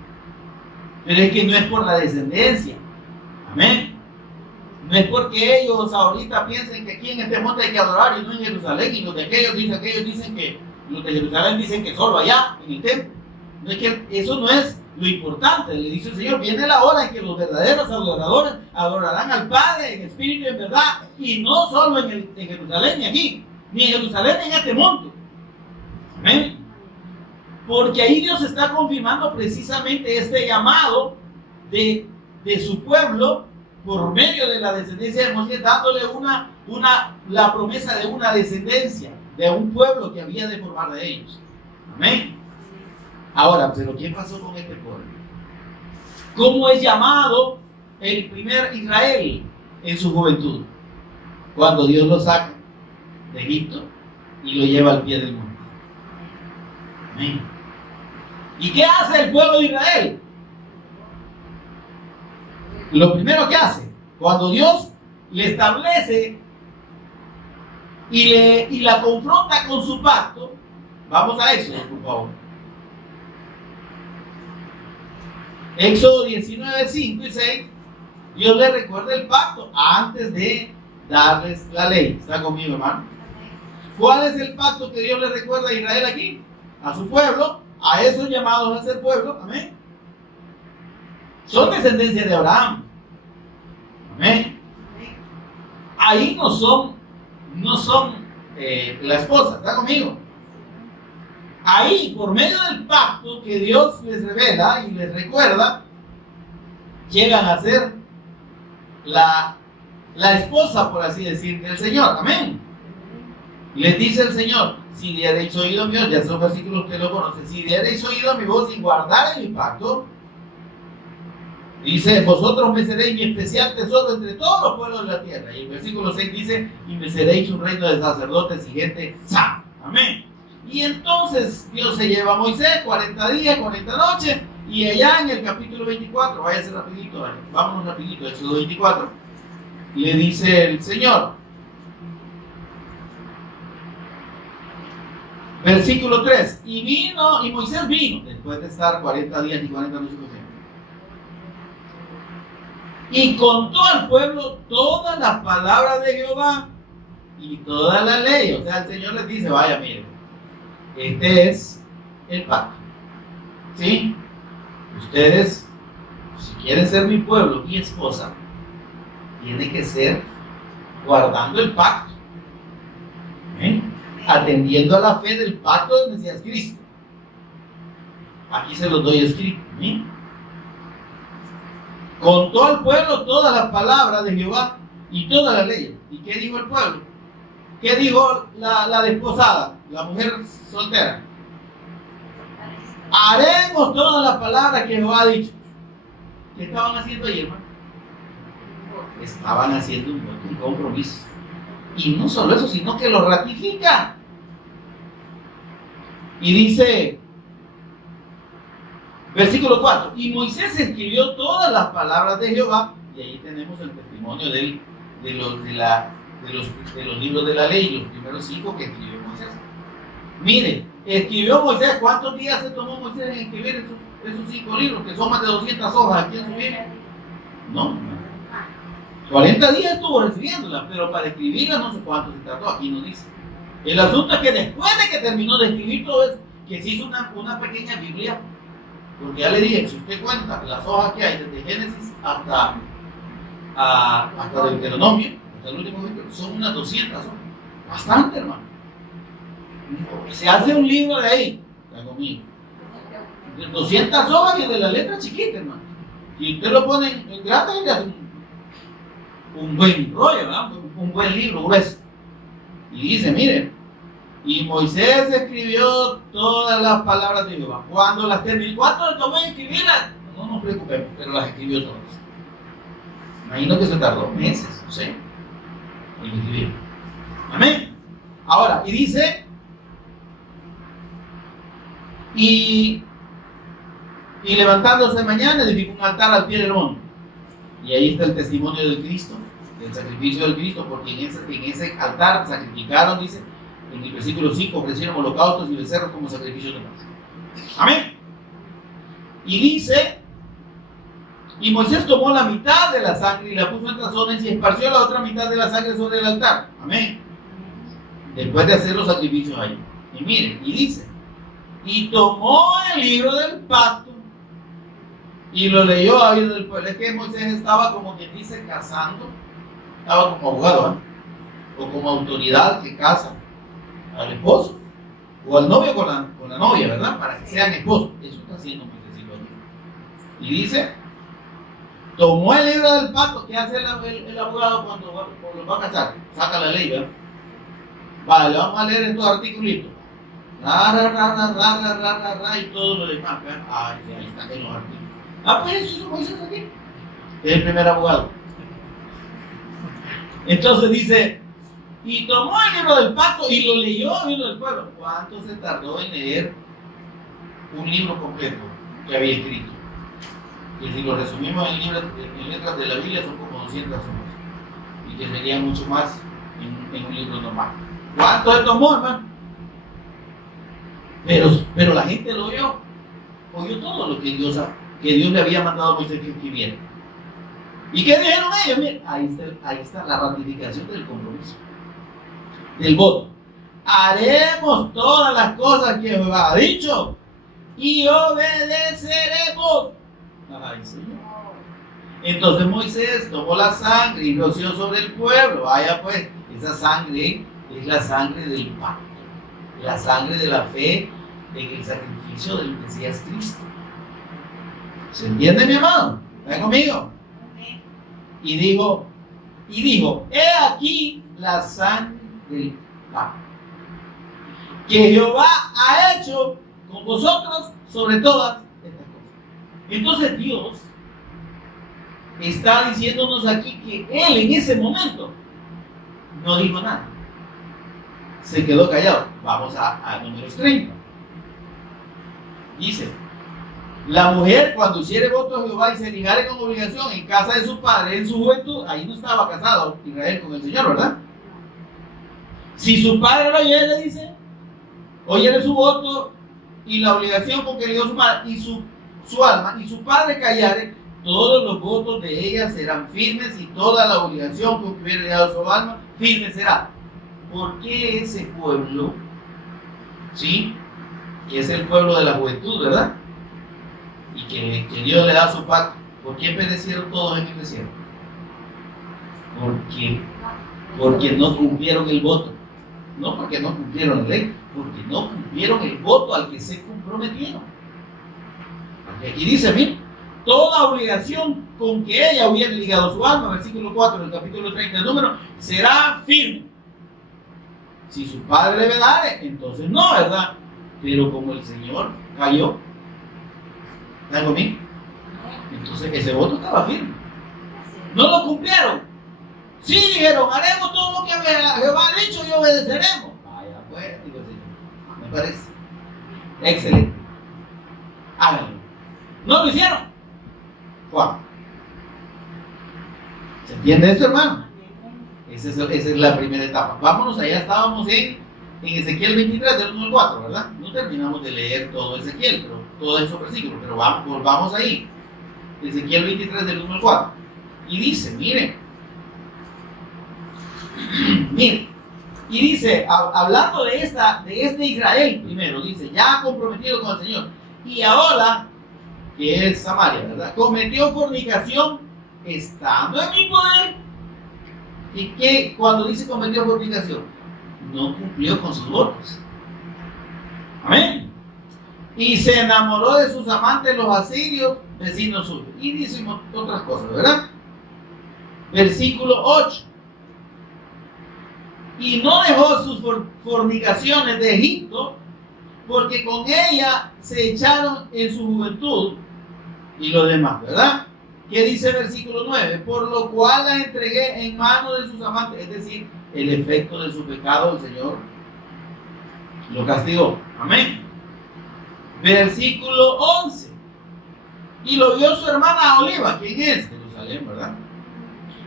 pero es que no es por la descendencia. Amén. No es porque ellos ahorita piensen que aquí en este monte hay que adorar y no en Jerusalén, y los de aquellos dicen que los de Jerusalén dicen que solo allá en el templo. No es que eso no es lo importante. Le dice el Señor, viene la hora en que los verdaderos adoradores adorarán al Padre en espíritu y en verdad, y no solo en Jerusalén ni aquí, ni en Jerusalén ni en este monte. Amén. Porque ahí Dios está confirmando precisamente este llamado de su pueblo por medio de la descendencia de Moisés, dándole la promesa de una descendencia, de un pueblo que había de formar de ellos. Amén. Ahora, pero ¿qué pasó con este pueblo? ¿Cómo es llamado el primer Israel en su juventud? Cuando Dios lo saca de Egipto y lo lleva al pie del monte. Amén. ¿Y qué hace el pueblo de Israel? Lo primero que hace, cuando Dios le establece y la confronta con su pacto, vamos a eso, por favor. Éxodo 19, 5 y 6, Dios le recuerda el pacto antes de darles la ley. ¿Está conmigo, hermano? ¿Cuál es el pacto que Dios le recuerda a Israel aquí? A su pueblo, a esos llamados a ser pueblo. Amén. Son descendencia de Abraham. Amén. Ahí no son la esposa. ¿Está conmigo? Ahí, por medio del pacto que Dios les revela y les recuerda, llegan a ser la esposa, por así decir, del Señor. Amén. Les dice el Señor, si diereis oído a mi voz, ya son versículos que lo conocen, si diereis oído a mi voz y guardareis mi pacto, dice, vosotros me seréis mi especial tesoro entre todos los pueblos de la tierra. Y el versículo 6 dice, y me seréis un reino de sacerdotes y gente santa. Amén. Y entonces Dios se lleva a Moisés 40 días, 40 noches, y allá en el capítulo 24, váyase rapidito, vámonos rapidito, Éxodo 24, le dice el Señor, versículo 3, y Moisés vino, después de estar 40 días y 40 noches con él, y contó al pueblo todas las palabras de Jehová y toda la ley. O sea, el Señor les dice, vaya, miren, este es el pacto. ¿Sí? Ustedes, si quieren ser mi pueblo y esposa, tiene que ser guardando el pacto. ¿Eh? Atendiendo a la fe del pacto del Mesías Cristo. Aquí se los doy escrito. ¿Eh? Contó al pueblo todas las palabras de Jehová y toda la ley. ¿Y qué dijo el pueblo? ¿Qué dijo la desposada, la mujer soltera? Haremos todas las palabras que Jehová ha dicho. ¿Qué estaban haciendo ahí, hermano? Estaban haciendo un compromiso. Y no solo eso, sino que lo ratifica. Y dice, versículo 4, y Moisés escribió todas las palabras de Jehová, y ahí tenemos el testimonio de los libros de la ley, los primeros 5 que escribió Moisés. Miren, escribió Moisés, ¿cuántos días se tomó Moisés en escribir esos 5 libros, que son más de 200 hojas aquí en su Biblia? No, 40 días estuvo recibiéndolas, pero para escribirlas no sé cuánto se trató, aquí no dice. El asunto es que después de que terminó de escribir todo eso, que se hizo una pequeña Biblia, porque ya le dije que si usted cuenta las hojas que hay desde Génesis hasta Deuteronomio, hasta el último libro, son unas 200 hojas. Bastante, hermano. Se hace un libro de ahí, está conmigo. 200 hojas y de la letra chiquita, hermano. Y usted lo pone en grande y le hace un buen rollo, ¿verdad? Un buen libro grueso. Y dice, miren, y Moisés escribió todas las palabras de Jehová. Cuando las terminó, ¿cuánto le tomó en escribirlas? No nos preocupemos, pero las escribió todas. Imagino que se tardó meses, no sé, en escribir. Amén. Ahora, y dice, y levantándose de mañana, edificó un altar al pie del monte. Y ahí está el testimonio del Cristo, del sacrificio del Cristo, porque en ese altar sacrificaron, dice, en el versículo 5, ofrecieron holocaustos y becerros como sacrificios de paz. Amén. Y dice, y Moisés tomó la mitad de la sangre y la puso en tazones y esparció la otra mitad de la sangre sobre el altar. Amén. Después de hacer los sacrificios ahí. Y miren, y dice, y tomó el libro del pacto y lo leyó a oído del pueblo. Es que Moisés estaba, como quien dice, casando, estaba como abogado, ¿eh? O como autoridad que casa al esposo o al novio con la novia, ¿verdad? Para que sean esposos. Eso está haciendo Moisés aquí. Y dice, tomó el libro del pacto. ¿Qué hace el abogado cuando lo va a casar? Saca la ley, ¿verdad? Vale, le vamos a leer estos articulitos. Y todo lo demás, ¿verdad? Ahí están en los artículos. Pues eso es Moisés aquí. Es el primer abogado. Entonces dice, y tomó el libro del pacto y lo leyó a oído del pueblo. ¿Cuánto se tardó en leer un libro completo que había escrito? Que si lo resumimos en letras de la Biblia son como 200 hojas. Y que sería mucho más en un libro normal. ¿Cuánto se tomó, hermano? Pero la gente lo oyó todo lo que Dios le había mandado a Moisés que escribiera. ¿Y qué dijeron ellos? Miren, ahí está la ratificación del compromiso, del voto. Haremos todas las cosas que Jehová ha dicho y obedeceremos. Ay, Señor. Entonces Moisés tomó la sangre y roció sobre el pueblo. Vaya pues, esa sangre es la sangre del pacto, la sangre de la fe en el sacrificio del Mesías Cristo. ¿Se entiende, mi amado? ¿Está conmigo? Y dijo, he aquí la sangre del pacto que Jehová ha hecho con vosotros sobre todas estas cosas. Entonces Dios está diciéndonos aquí que Él en ese momento no dijo nada. Se quedó callado. Vamos a números 30. Dice, la mujer cuando hiciere voto a Jehová y se ligare con obligación en casa de su padre en su juventud, ahí no estaba casado Israel con el Señor, ¿verdad? Si su padre lo oyere, dice, oyere su voto y la obligación con que le dio su madre y su alma, y su padre callare, todos los votos de ella serán firmes y toda la obligación con que hubiere dado su alma, firme será. ¿Por qué ese pueblo? ¿Sí? Que es el pueblo de la juventud, ¿verdad? Y que Dios le da su pacto. ¿Por qué perecieron todos en el desierto? Porque no cumplieron el voto. No porque no cumplieron la ley, porque no cumplieron el voto al que se comprometieron. Porque aquí dice, mira, toda obligación con que ella hubiera ligado su alma, versículo 4 del capítulo 30 del número, será firme. Si su padre le vedare, entonces no, ¿verdad? Pero como el Señor cayó, ¿está conmigo? Entonces ese voto estaba firme. No lo cumplieron. Sí dijeron, haremos todo lo que Jehová ha dicho y obedeceremos. Vaya pues, digo el Señor. Me parece excelente. Háganlo. No lo hicieron. Juan. ¿Se entiende esto, hermano? Esa es la primera etapa. Vámonos, allá estábamos en Ezequiel 23, del 1 al 4, ¿verdad? No terminamos de leer todo Ezequiel, pero todos esos versículos, pero volvamos ahí. Ezequiel 23, del 1 al 4. Y dice, miren, y dice, hablando de este Israel primero, dice, ya comprometido con el Señor, y ahora, que es Samaria, ¿verdad? Cometió fornicación estando en mi poder. ¿Y qué? Cuando dice cometió fornicación, no cumplió con sus votos. Amén. Y se enamoró de sus amantes los asirios, vecinos suyos. Y dice otras cosas, ¿verdad? Versículo 8. Y no dejó sus fornicaciones de Egipto, porque con ella se echaron en su juventud y lo demás, ¿verdad? ¿Qué dice el versículo 9? Por lo cual la entregué en manos de sus amantes, es decir, el efecto de su pecado, el Señor lo castigó. Amén. Versículo 11. Y lo vio su hermana Oliva, ¿quién es? Jerusalén, ¿verdad?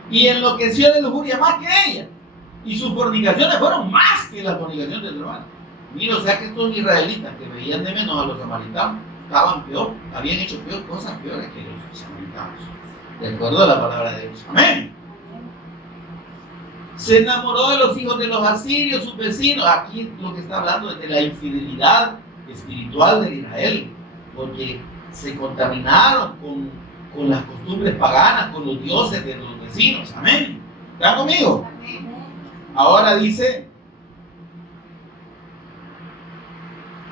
Y enloqueció de lujuria más que ella. Y sus fornicaciones fueron más que la fornicación de su hermana. Mira, o sea que estos israelitas que veían de menos a los samaritanos estaban peor, habían hecho cosas peores que los samaritanos, de acuerdo a la palabra de Dios. Amén. Se enamoró de los hijos de los asirios, sus vecinos. Aquí lo que está hablando es de la infidelidad espiritual de Israel, porque se contaminaron con las costumbres paganas, con los dioses de los vecinos. Amén. ¿Están conmigo? Amén. Ahora dice,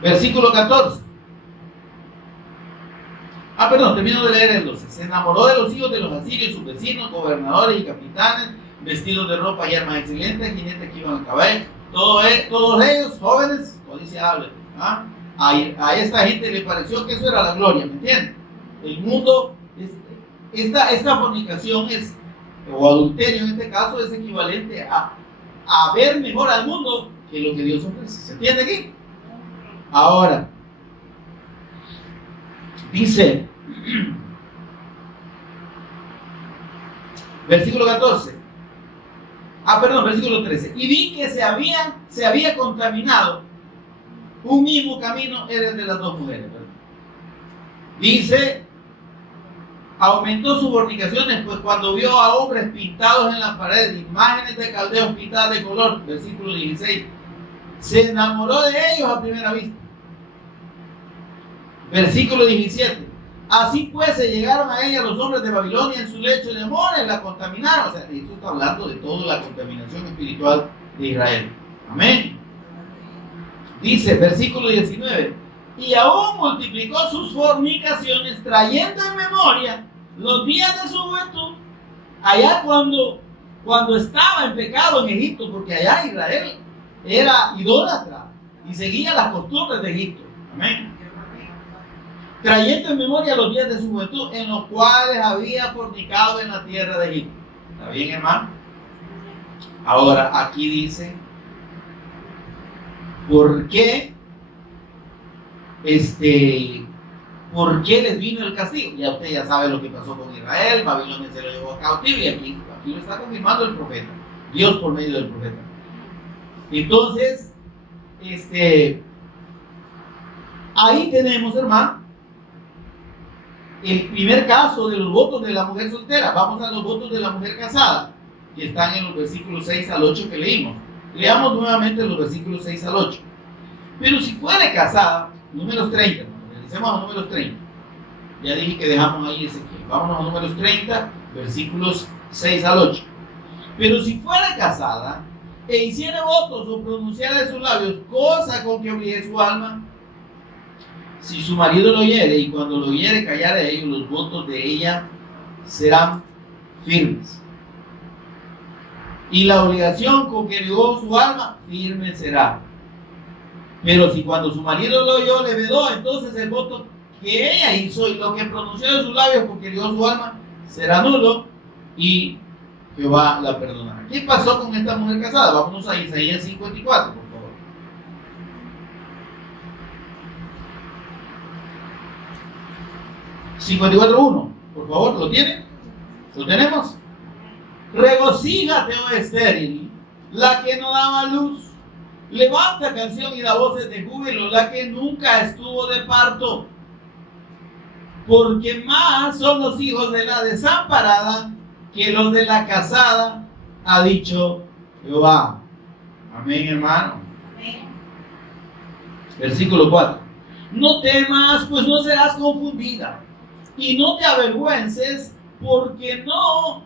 versículo 14. Termino de leer el 12. Se enamoró de los hijos de los asirios, sus vecinos, gobernadores y capitanes, vestidos de ropa y armas excelentes, jinetes que iban a caballo. Todos ellos, jóvenes, codiciables. A esta gente le pareció que eso era la gloria, ¿me entienden? El mundo, esta fornicación o adulterio en este caso, es equivalente a ver mejor al mundo que lo que Dios ofrece. ¿Se entiende aquí? Ahora, dice, versículo 14. Versículo 13. Y vi que se había contaminado un mismo camino, era de las dos mujeres, ¿verdad? Dice, aumentó sus fornicaciones, pues cuando vio a hombres pintados en la pared, imágenes de caldeos pintadas de color, versículo 16, se enamoró de ellos a primera vista. Versículo 17, así pues se llegaron a ella los hombres de Babilonia en su lecho de amores, la contaminaron. O sea, esto está hablando de toda la contaminación espiritual de Israel. Amén. Dice, versículo 19, y aún multiplicó sus fornicaciones, trayendo en memoria los días de su juventud, allá cuando estaba en pecado en Egipto, porque allá Israel era idólatra y seguía las costumbres de Egipto. Amén. Trayendo en memoria los días de su juventud, en los cuales había fornicado en la tierra de Egipto. ¿Está bien, hermano? Ahora, aquí dice, ¿por qué les vino el castigo? Ya usted ya sabe lo que pasó con Israel. Babilonia se lo llevó a cautivo, y aquí lo está confirmando el profeta, Dios por medio del profeta. Entonces, ahí tenemos, hermano, el primer caso de los votos de la mujer soltera. Vamos a los votos de la mujer casada, que están en los versículos 6 al 8 que leímos. Leamos nuevamente los versículos 6 al 8. Pero si fuera casada, números 30, regresemos a números 30. Ya dije que dejamos ahí Ezequiel. Vámonos a números 30, versículos 6 al 8. Pero si fuera casada e hiciera votos o pronunciara de sus labios cosa con que obligue su alma, si su marido lo oyere y cuando lo oyere callar a ellos, los votos de ella serán firmes. Y la obligación con que ligó su alma, firme será. Pero si cuando su marido lo oyó le vedó, entonces el voto que ella hizo y lo que pronunció de sus labios con que ligó su alma será nulo y Jehová la perdonará. ¿Qué pasó con esta mujer casada? Vámonos a Isaías 54, por favor. 54:1, por favor, ¿lo tienen? ¿Lo tenemos? Regocíjate, oh estéril, la que no daba luz. Levanta canción y da voces de júbilo, la que nunca estuvo de parto. Porque más son los hijos de la desamparada que los de la casada, ha dicho Jehová. Amén, hermano. Amén. Versículo 4. No temas, pues no serás confundida. Y no te avergüences, porque no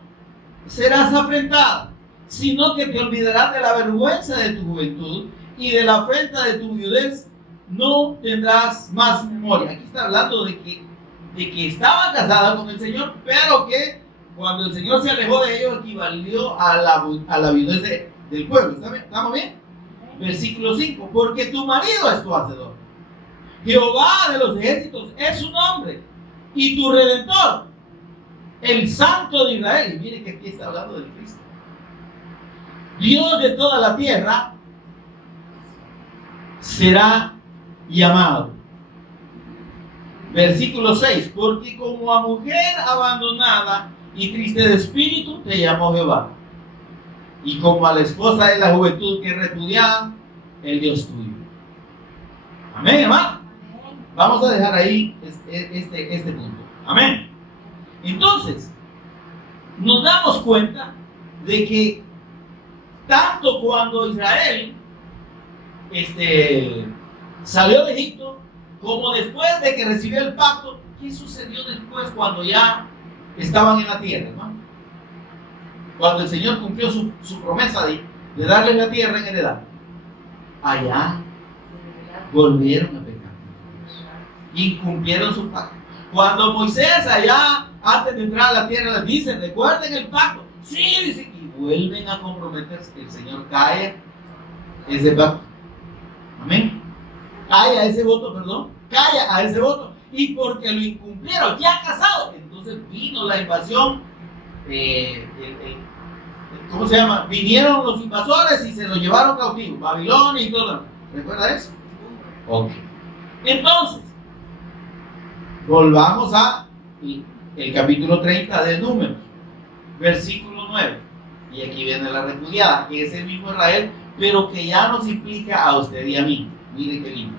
serás afrentada, sino que te olvidarás de la vergüenza de tu juventud y de la afrenta de tu viudez, no tendrás más memoria. Aquí está hablando de que estaba casada con el Señor, pero que cuando el Señor se alejó de ellos, equivalió a la viudez del pueblo. ¿Estamos bien? Versículo 5. Porque tu marido es tu hacedor. Jehová de los ejércitos es su nombre. Y tu redentor, el Santo de Israel. Y miren que aquí está hablando del Cristo. Dios de toda la tierra será llamado. Versículo 6. Porque como a mujer abandonada y triste de espíritu te llamó Jehová. Y como a la esposa de la juventud que es repudiada, el Dios tuyo. Amén, hermano. Vamos a dejar ahí este punto. Amén. Entonces, nos damos cuenta de que tanto cuando Israel salió de Egipto, como después de que recibió el pacto, ¿qué sucedió después cuando ya estaban en la tierra, hermano? Cuando el Señor cumplió su promesa de darle la tierra en heredad, allá volvieron a pecar, incumplieron su pacto. Cuando Moisés allá, antes de entrar a la tierra, les dice, recuerden el pacto. Sí, dice, y vuelven a comprometerse. El Señor cae ese pacto. Amén. Cae a ese voto, cae a ese voto. Y porque lo incumplieron, ya casados, entonces vino la invasión. ¿Cómo se llama? Vinieron los invasores y se los llevaron cautivos, Babilonia y todo. ¿Recuerda eso? Ok. Entonces, volvamos a el capítulo 30 de Números, versículo 9. Y aquí viene la repudiada, que es el mismo Israel, pero que ya nos implica a usted y a mí. Mire qué lindo.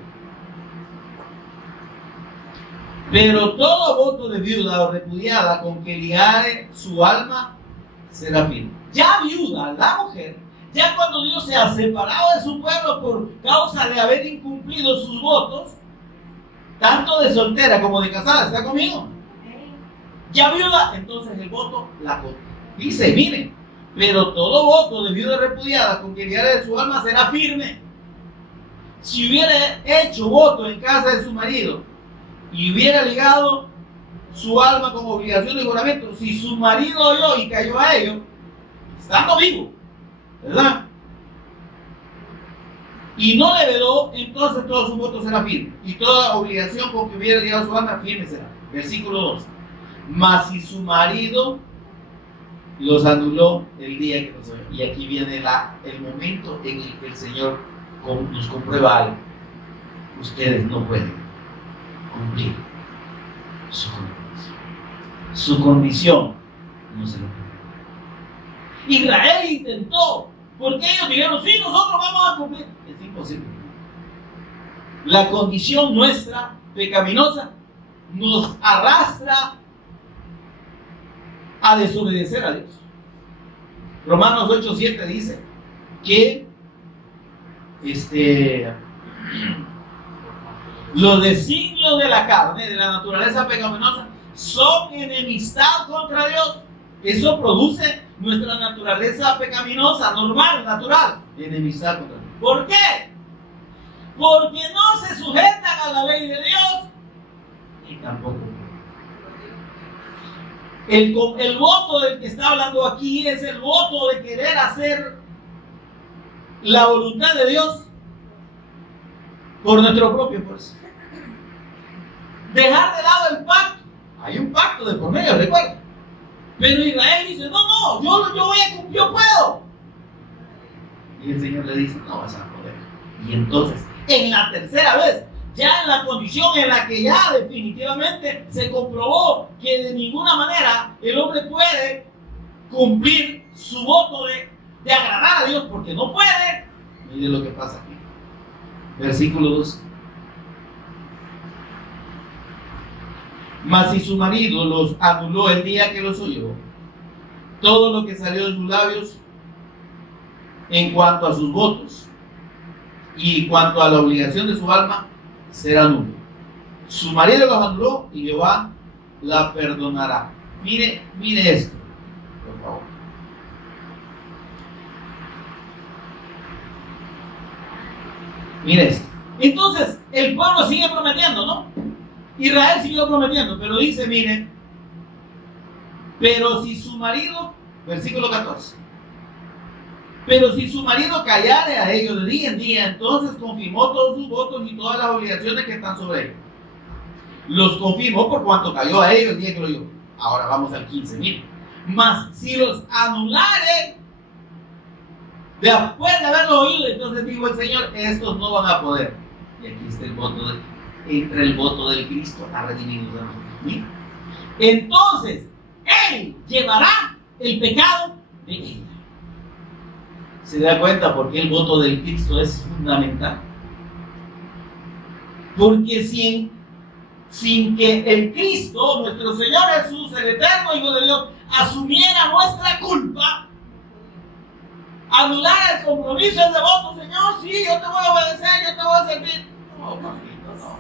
Pero todo voto de viuda o repudiada con que ligare su alma será firme. Ya viuda, la mujer, ya cuando Dios se ha separado de su pueblo por causa de haber incumplido sus votos, tanto de soltera como de casada, ¿está conmigo? Ya viuda, entonces el voto la corta. Dice, miren, pero todo voto de viuda repudiada con que ligare su alma será firme. Si hubiera hecho voto en casa de su marido y hubiera ligado su alma con obligación de juramento, si su marido oyó y cayó a ello, estando vivo, ¿verdad? Y no le vedó, entonces todo su voto será firme, y toda obligación con que hubiera ligado su alma firme será. Versículo 2. Mas si su marido los anuló el día que los oyó. Y aquí viene el momento en el que el Señor nos comprueba algo. Ustedes no pueden cumplir su condición. No se lo puede. Israel intentó, porque ellos dijeron, sí, nosotros vamos a cumplir. Es imposible. La condición nuestra pecaminosa nos arrastra a desobedecer a Dios. Romanos 8:7 dice que los designios de la carne, de la naturaleza pecaminosa, son enemistad contra Dios. Eso produce nuestra naturaleza pecaminosa, normal, natural, enemistad contra Dios. ¿Por qué? Porque no se sujetan a la ley de Dios y tampoco. El voto del que está hablando aquí es el voto de querer hacer la voluntad de Dios por nuestro propio esfuerzo. Dejar de lado el pacto. Hay un pacto de por medio, recuerda. Pero Israel dice, no, yo voy a cumplir, yo puedo. Y el Señor le dice, no vas a poder. Y entonces, en la tercera vez, ya en la condición en la que ya definitivamente se comprobó que de ninguna manera el hombre puede cumplir su voto de agradar a Dios, porque no puede. Mire lo que pasa aquí. Versículo 2. Mas si su marido los anuló el día que los oyó, todo lo que salió de sus labios en cuanto a sus votos y en cuanto a la obligación de su alma será nulo. Su marido los anuló y Jehová la perdonará. Mire esto, por favor. Mire esto. Entonces, el pueblo sigue prometiendo, ¿no? Israel siguió prometiendo, pero dice, miren, pero si su marido, versículo 14, pero si su marido callare a ellos de día en día, entonces confirmó todos sus votos y todas las obligaciones que están sobre ellos. Los confirmó por cuanto cayó a ellos el día que lo oyó. Ahora vamos al 15, miren. Mas si los anulare, después de haberlo oído, entonces dijo el Señor, estos no van a poder. Y aquí está el voto, entra el voto del Cristo a redimirnos a nosotros. Mira. Entonces, Él llevará el pecado de ella. ¿Se da cuenta por qué el voto del Cristo es fundamental? Porque sin que el Cristo, nuestro Señor Jesús, el eterno Hijo de Dios, asumiera nuestra culpa, anular el compromiso de voto, Señor, sí, yo te voy a obedecer, yo te voy a servir. No, papito, no.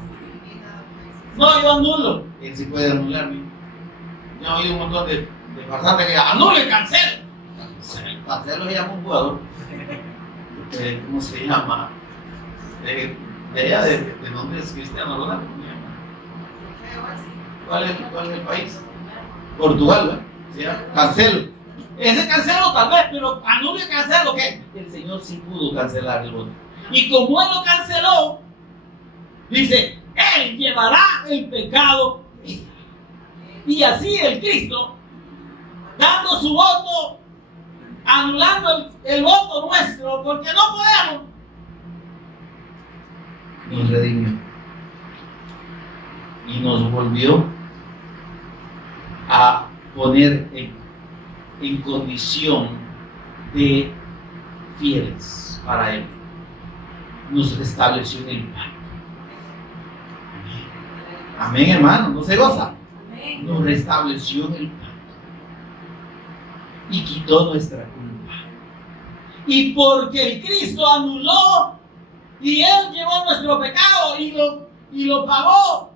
No, yo anulo. Él sí puede anularme. Yo he oído un montón de farsantes que anule y cancele. Cancelo se llama un jugador. ¿Cómo se llama? De nombres cristianos, ¿verdad? ¿Cuál es el país? Portugal, ¿verdad? ¿Sí? Cancelo. Ese cancelo tal vez, pero anule y cancelo, ¿qué? El Señor sí pudo cancelar el voto. Y como Él lo canceló, dice, Él llevará el pecado. Y así el Cristo, dando su voto, anulando el voto nuestro, porque no podemos, nos redimió y nos volvió a poner en condición de fieles para Él. Nos restableció en el pacto. Amén, hermano, ¿no se goza? Nos restableció en el pacto y quitó nuestra culpa. Y porque el Cristo anuló y Él llevó nuestro pecado y lo pagó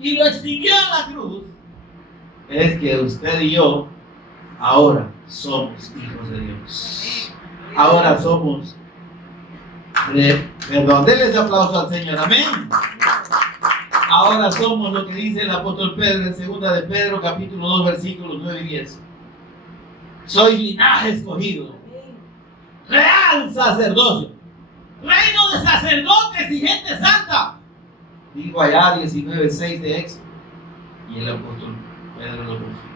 y lo extinguió en la cruz, es que usted y yo ahora somos hijos de Dios. Ahora somos perdón, denle ese aplauso al Señor, amén. Ahora somos lo que dice el apóstol Pedro en 2 de Pedro capítulo 2 versículos 9 y 10. Soy linaje escogido, real sacerdocio, reino de sacerdotes y gente santa. Dijo allá 19:6 de Éxodo. Y el apóstol Pedro lo puso.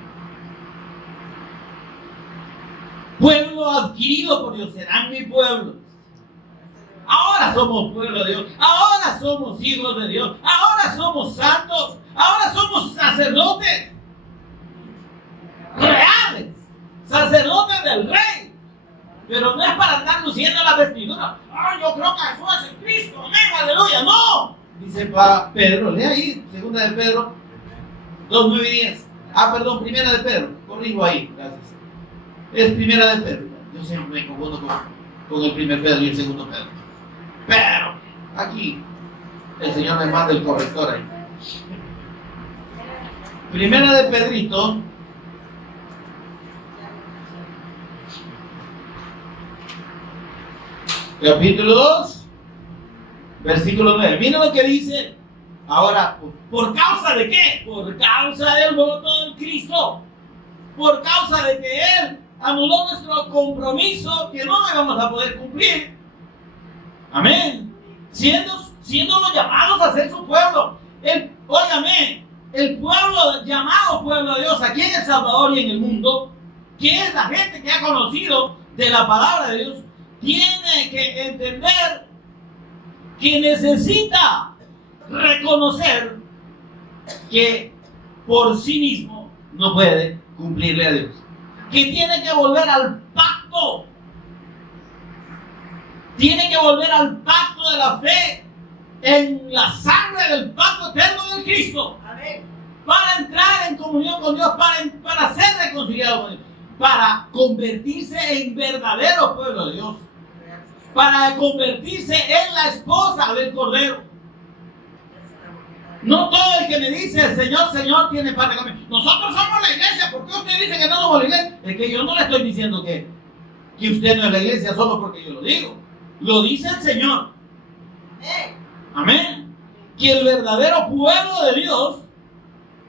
Pueblo adquirido por Dios, serán mi pueblo. Ahora somos pueblo de Dios, ahora somos hijos de Dios, ahora somos santos, ahora somos sacerdotes reales, sacerdotes del Rey. Pero no es para andar luciendo la vestidura. Yo creo que eso es el Cristo, amén, aleluya. No, dice para Pedro, lea ahí, 2 de Pedro 2, 9 y 10. Perdón, 1 de Pedro, corrijo ahí, gracias. Es 1 de Pedro. Yo siempre me confundo con el 1 Pedro y el 2 Pedro. Pero aquí el Señor me manda el corrector ahí. 1 de Pedrito, capítulo 2, versículo 9. Miren lo que dice. Ahora, ¿por causa de qué? Por causa del voto del Cristo. Por causa de que Él anuló nuestro compromiso que no íbamos a poder cumplir. Amén. Siendo los llamados a ser su pueblo. Óigame, el pueblo llamado pueblo de Dios aquí en El Salvador y en el mundo, que es la gente que ha conocido de la palabra de Dios, tiene que entender que necesita reconocer que por sí mismo no puede cumplirle a Dios, que tiene que volver al pacto, tiene que volver al pacto de la fe en la sangre del pacto eterno del Cristo. Amén. Para entrar en comunión con Dios, para ser reconciliado con Dios, para convertirse en verdadero pueblo de Dios, para convertirse en la esposa del Cordero. No todo el que me dice Señor, Señor tiene parte conmigo. Nosotros somos la iglesia. ¿Por qué usted dice que no somos la iglesia? Es que yo no le estoy diciendo que usted no es la iglesia solo porque yo lo digo. Lo dice el Señor. Amén. Que el verdadero pueblo de Dios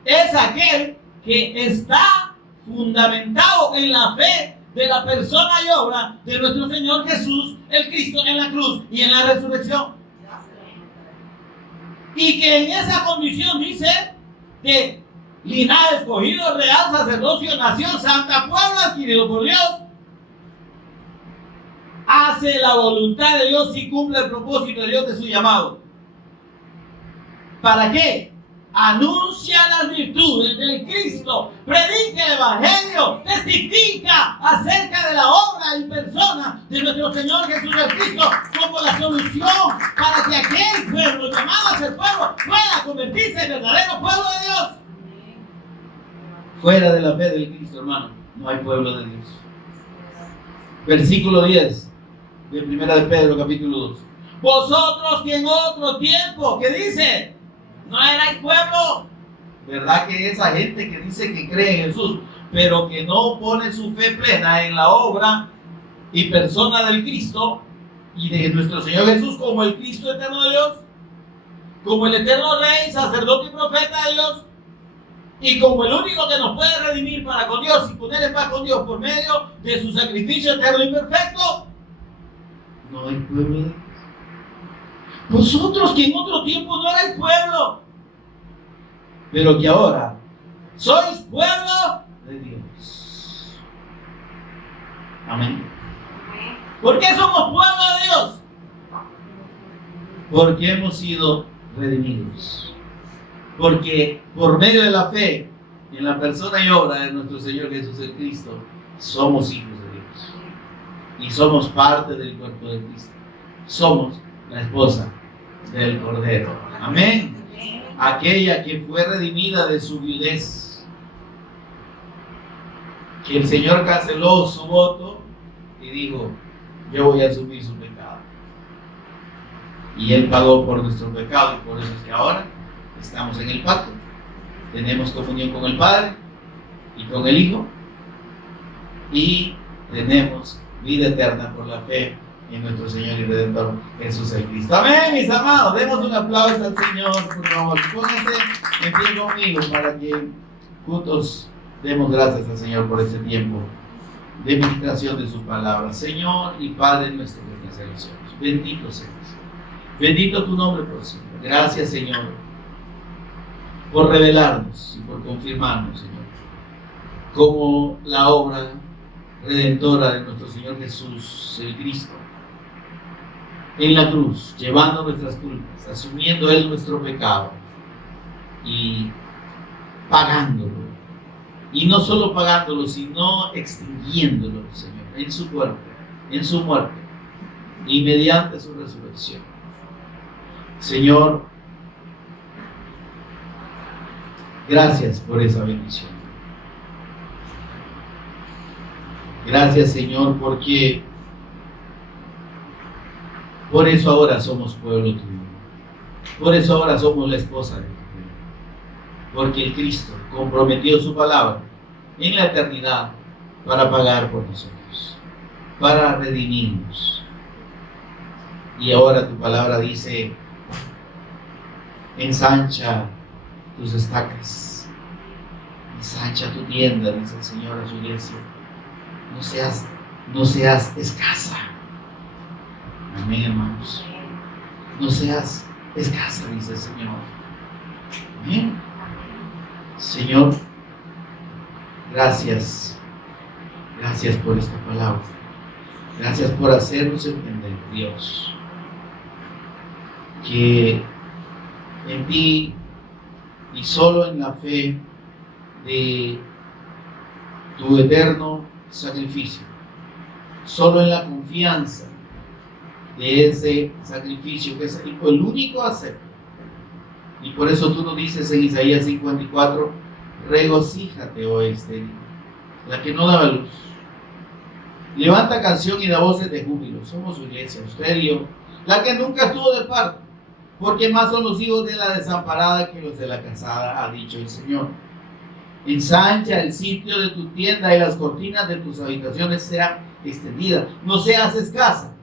es aquel que está fundamentado en la fe de la persona y obra de nuestro Señor Jesús, el Cristo, en la cruz y en la resurrección. Y que en esa condición dice de linaje escogido, real, sacerdocio, nación, santa, pueblo adquirido por Dios, hace la voluntad de Dios y cumple el propósito de Dios de su llamado. ¿Para qué? Anuncia las virtudes del Cristo, predica el Evangelio, testifica acerca de la obra y persona de nuestro Señor Jesús el Cristo como la solución para que aquel pueblo llamado a ser pueblo pueda convertirse en verdadero pueblo de Dios. Fuera de la fe del Cristo, hermano, no hay pueblo de Dios. Versículo 10 de 1 de Pedro, capítulo 2. Vosotros que en otro tiempo, ¿qué dice? No erais pueblo. ¿Verdad que esa gente que dice que cree en Jesús, pero que no pone su fe plena en la obra y persona del Cristo y de nuestro Señor Jesús como el Cristo eterno de Dios, como el eterno Rey, sacerdote y profeta de Dios, y como el único que nos puede redimir para con Dios y poner en paz con Dios por medio de su sacrificio eterno y perfecto? No hay pueblo de Dios. Vosotros que en otro tiempo no erais pueblo, pero que ahora sois pueblo de Dios. Amén. ¿Por qué somos pueblo de Dios? Porque hemos sido redimidos. Porque por medio de la fe en la persona y obra de nuestro Señor Jesús el Cristo, somos hijos de Dios. Y somos parte del cuerpo de Cristo. Somos la esposa del Cordero. Amén. Aquella que fue redimida de su viudez. Que el Señor canceló su voto y dijo: yo voy a asumir su pecado. Y Él pagó por nuestro pecado, y por eso es que ahora estamos en el pacto. Tenemos comunión con el Padre y con el Hijo, y tenemos vida eterna por la fe en nuestro Señor y Redentor Jesús el Cristo. Amén, mis amados. Demos un aplauso al Señor, por favor. Pónganse en pie conmigo para que juntos demos gracias al Señor por este tiempo de meditación de su palabra. Señor y Padre nuestro que estás en los cielos, bendito seas. Bendito tu nombre por siempre. Gracias, Señor, por revelarnos y por confirmarnos, Señor, como la obra redentora de nuestro Señor Jesús el Cristo en la cruz, llevando nuestras culpas, asumiendo Él nuestro pecado y pagándolo. Y no solo pagándolo, sino extinguiéndolo, Señor, en su cuerpo, en su muerte y mediante su resurrección. Señor, gracias por esa bendición. Gracias, Señor, porque por eso ahora somos pueblo tuyo. Por eso ahora somos la esposa de tu pueblo. Porque el Cristo comprometió su palabra en la eternidad para pagar por nosotros, para redimirnos. Y ahora tu palabra dice: ensancha tus estacas, ensancha tu tienda, dice el Señor a su iglesia. No seas escasa. Amén, hermanos. No seas escasa, dice el Señor. Amén. Señor, gracias. Gracias por esta palabra. Gracias por hacernos entender, Dios, que en ti y solo en la fe de tu eterno sacrificio, solo en la confianza de ese sacrificio que es el único acepto. Y por eso tú nos dices en Isaías 54: regocíjate, oh estéril, la que no daba luz. Levanta canción y da voces de júbilo. Somos su iglesia, usted y yo, la que nunca estuvo de parto, porque más son los hijos de la desamparada que los de la casada, ha dicho el Señor. Ensancha el sitio de tu tienda y las cortinas de tus habitaciones sean extendidas. No seas escasa.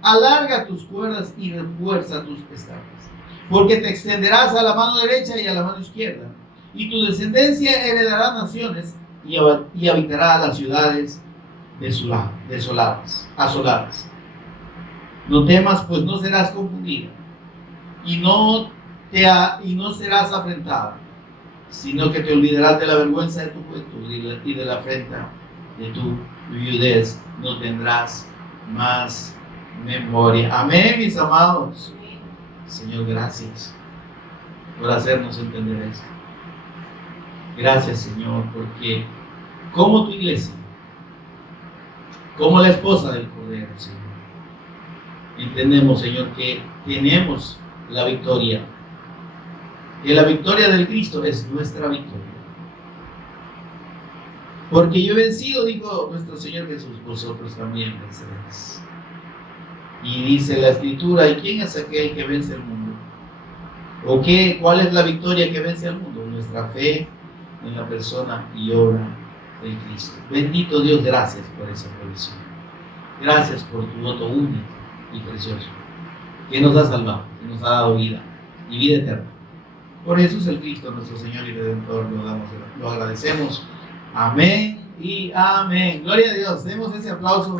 Alarga tus cuerdas y refuerza tus estacas. porque te extenderás a la mano derecha y a la mano izquierda, y tu descendencia heredará naciones y habitará las ciudades asoladas. No temas, pues no serás confundida, y no serás afrentada, sino que te olvidarás de la vergüenza de tu juventud y de la afrenta de tu viudez. No tendrás más memoria. Amén, mis amados. Señor, gracias por hacernos entender esto. Gracias, Señor, porque como tu iglesia, como la esposa del Cordero, Señor, entendemos, Señor, que tenemos la victoria, que la victoria del Cristo es nuestra victoria. Porque yo he vencido, dijo nuestro Señor Jesús, vosotros también venceréis. Y dice la Escritura, ¿y quién es aquel que vence el mundo? ¿O cuál es la victoria que vence al mundo? Nuestra fe en la persona y obra del Cristo. Bendito Dios, gracias por esa provisión. Gracias por tu voto único y precioso, que nos ha salvado, que nos ha dado vida y vida eterna. Por Jesús el Cristo, nuestro Señor y Redentor, lo agradecemos. Amén y amén. Gloria a Dios. Demos ese aplauso.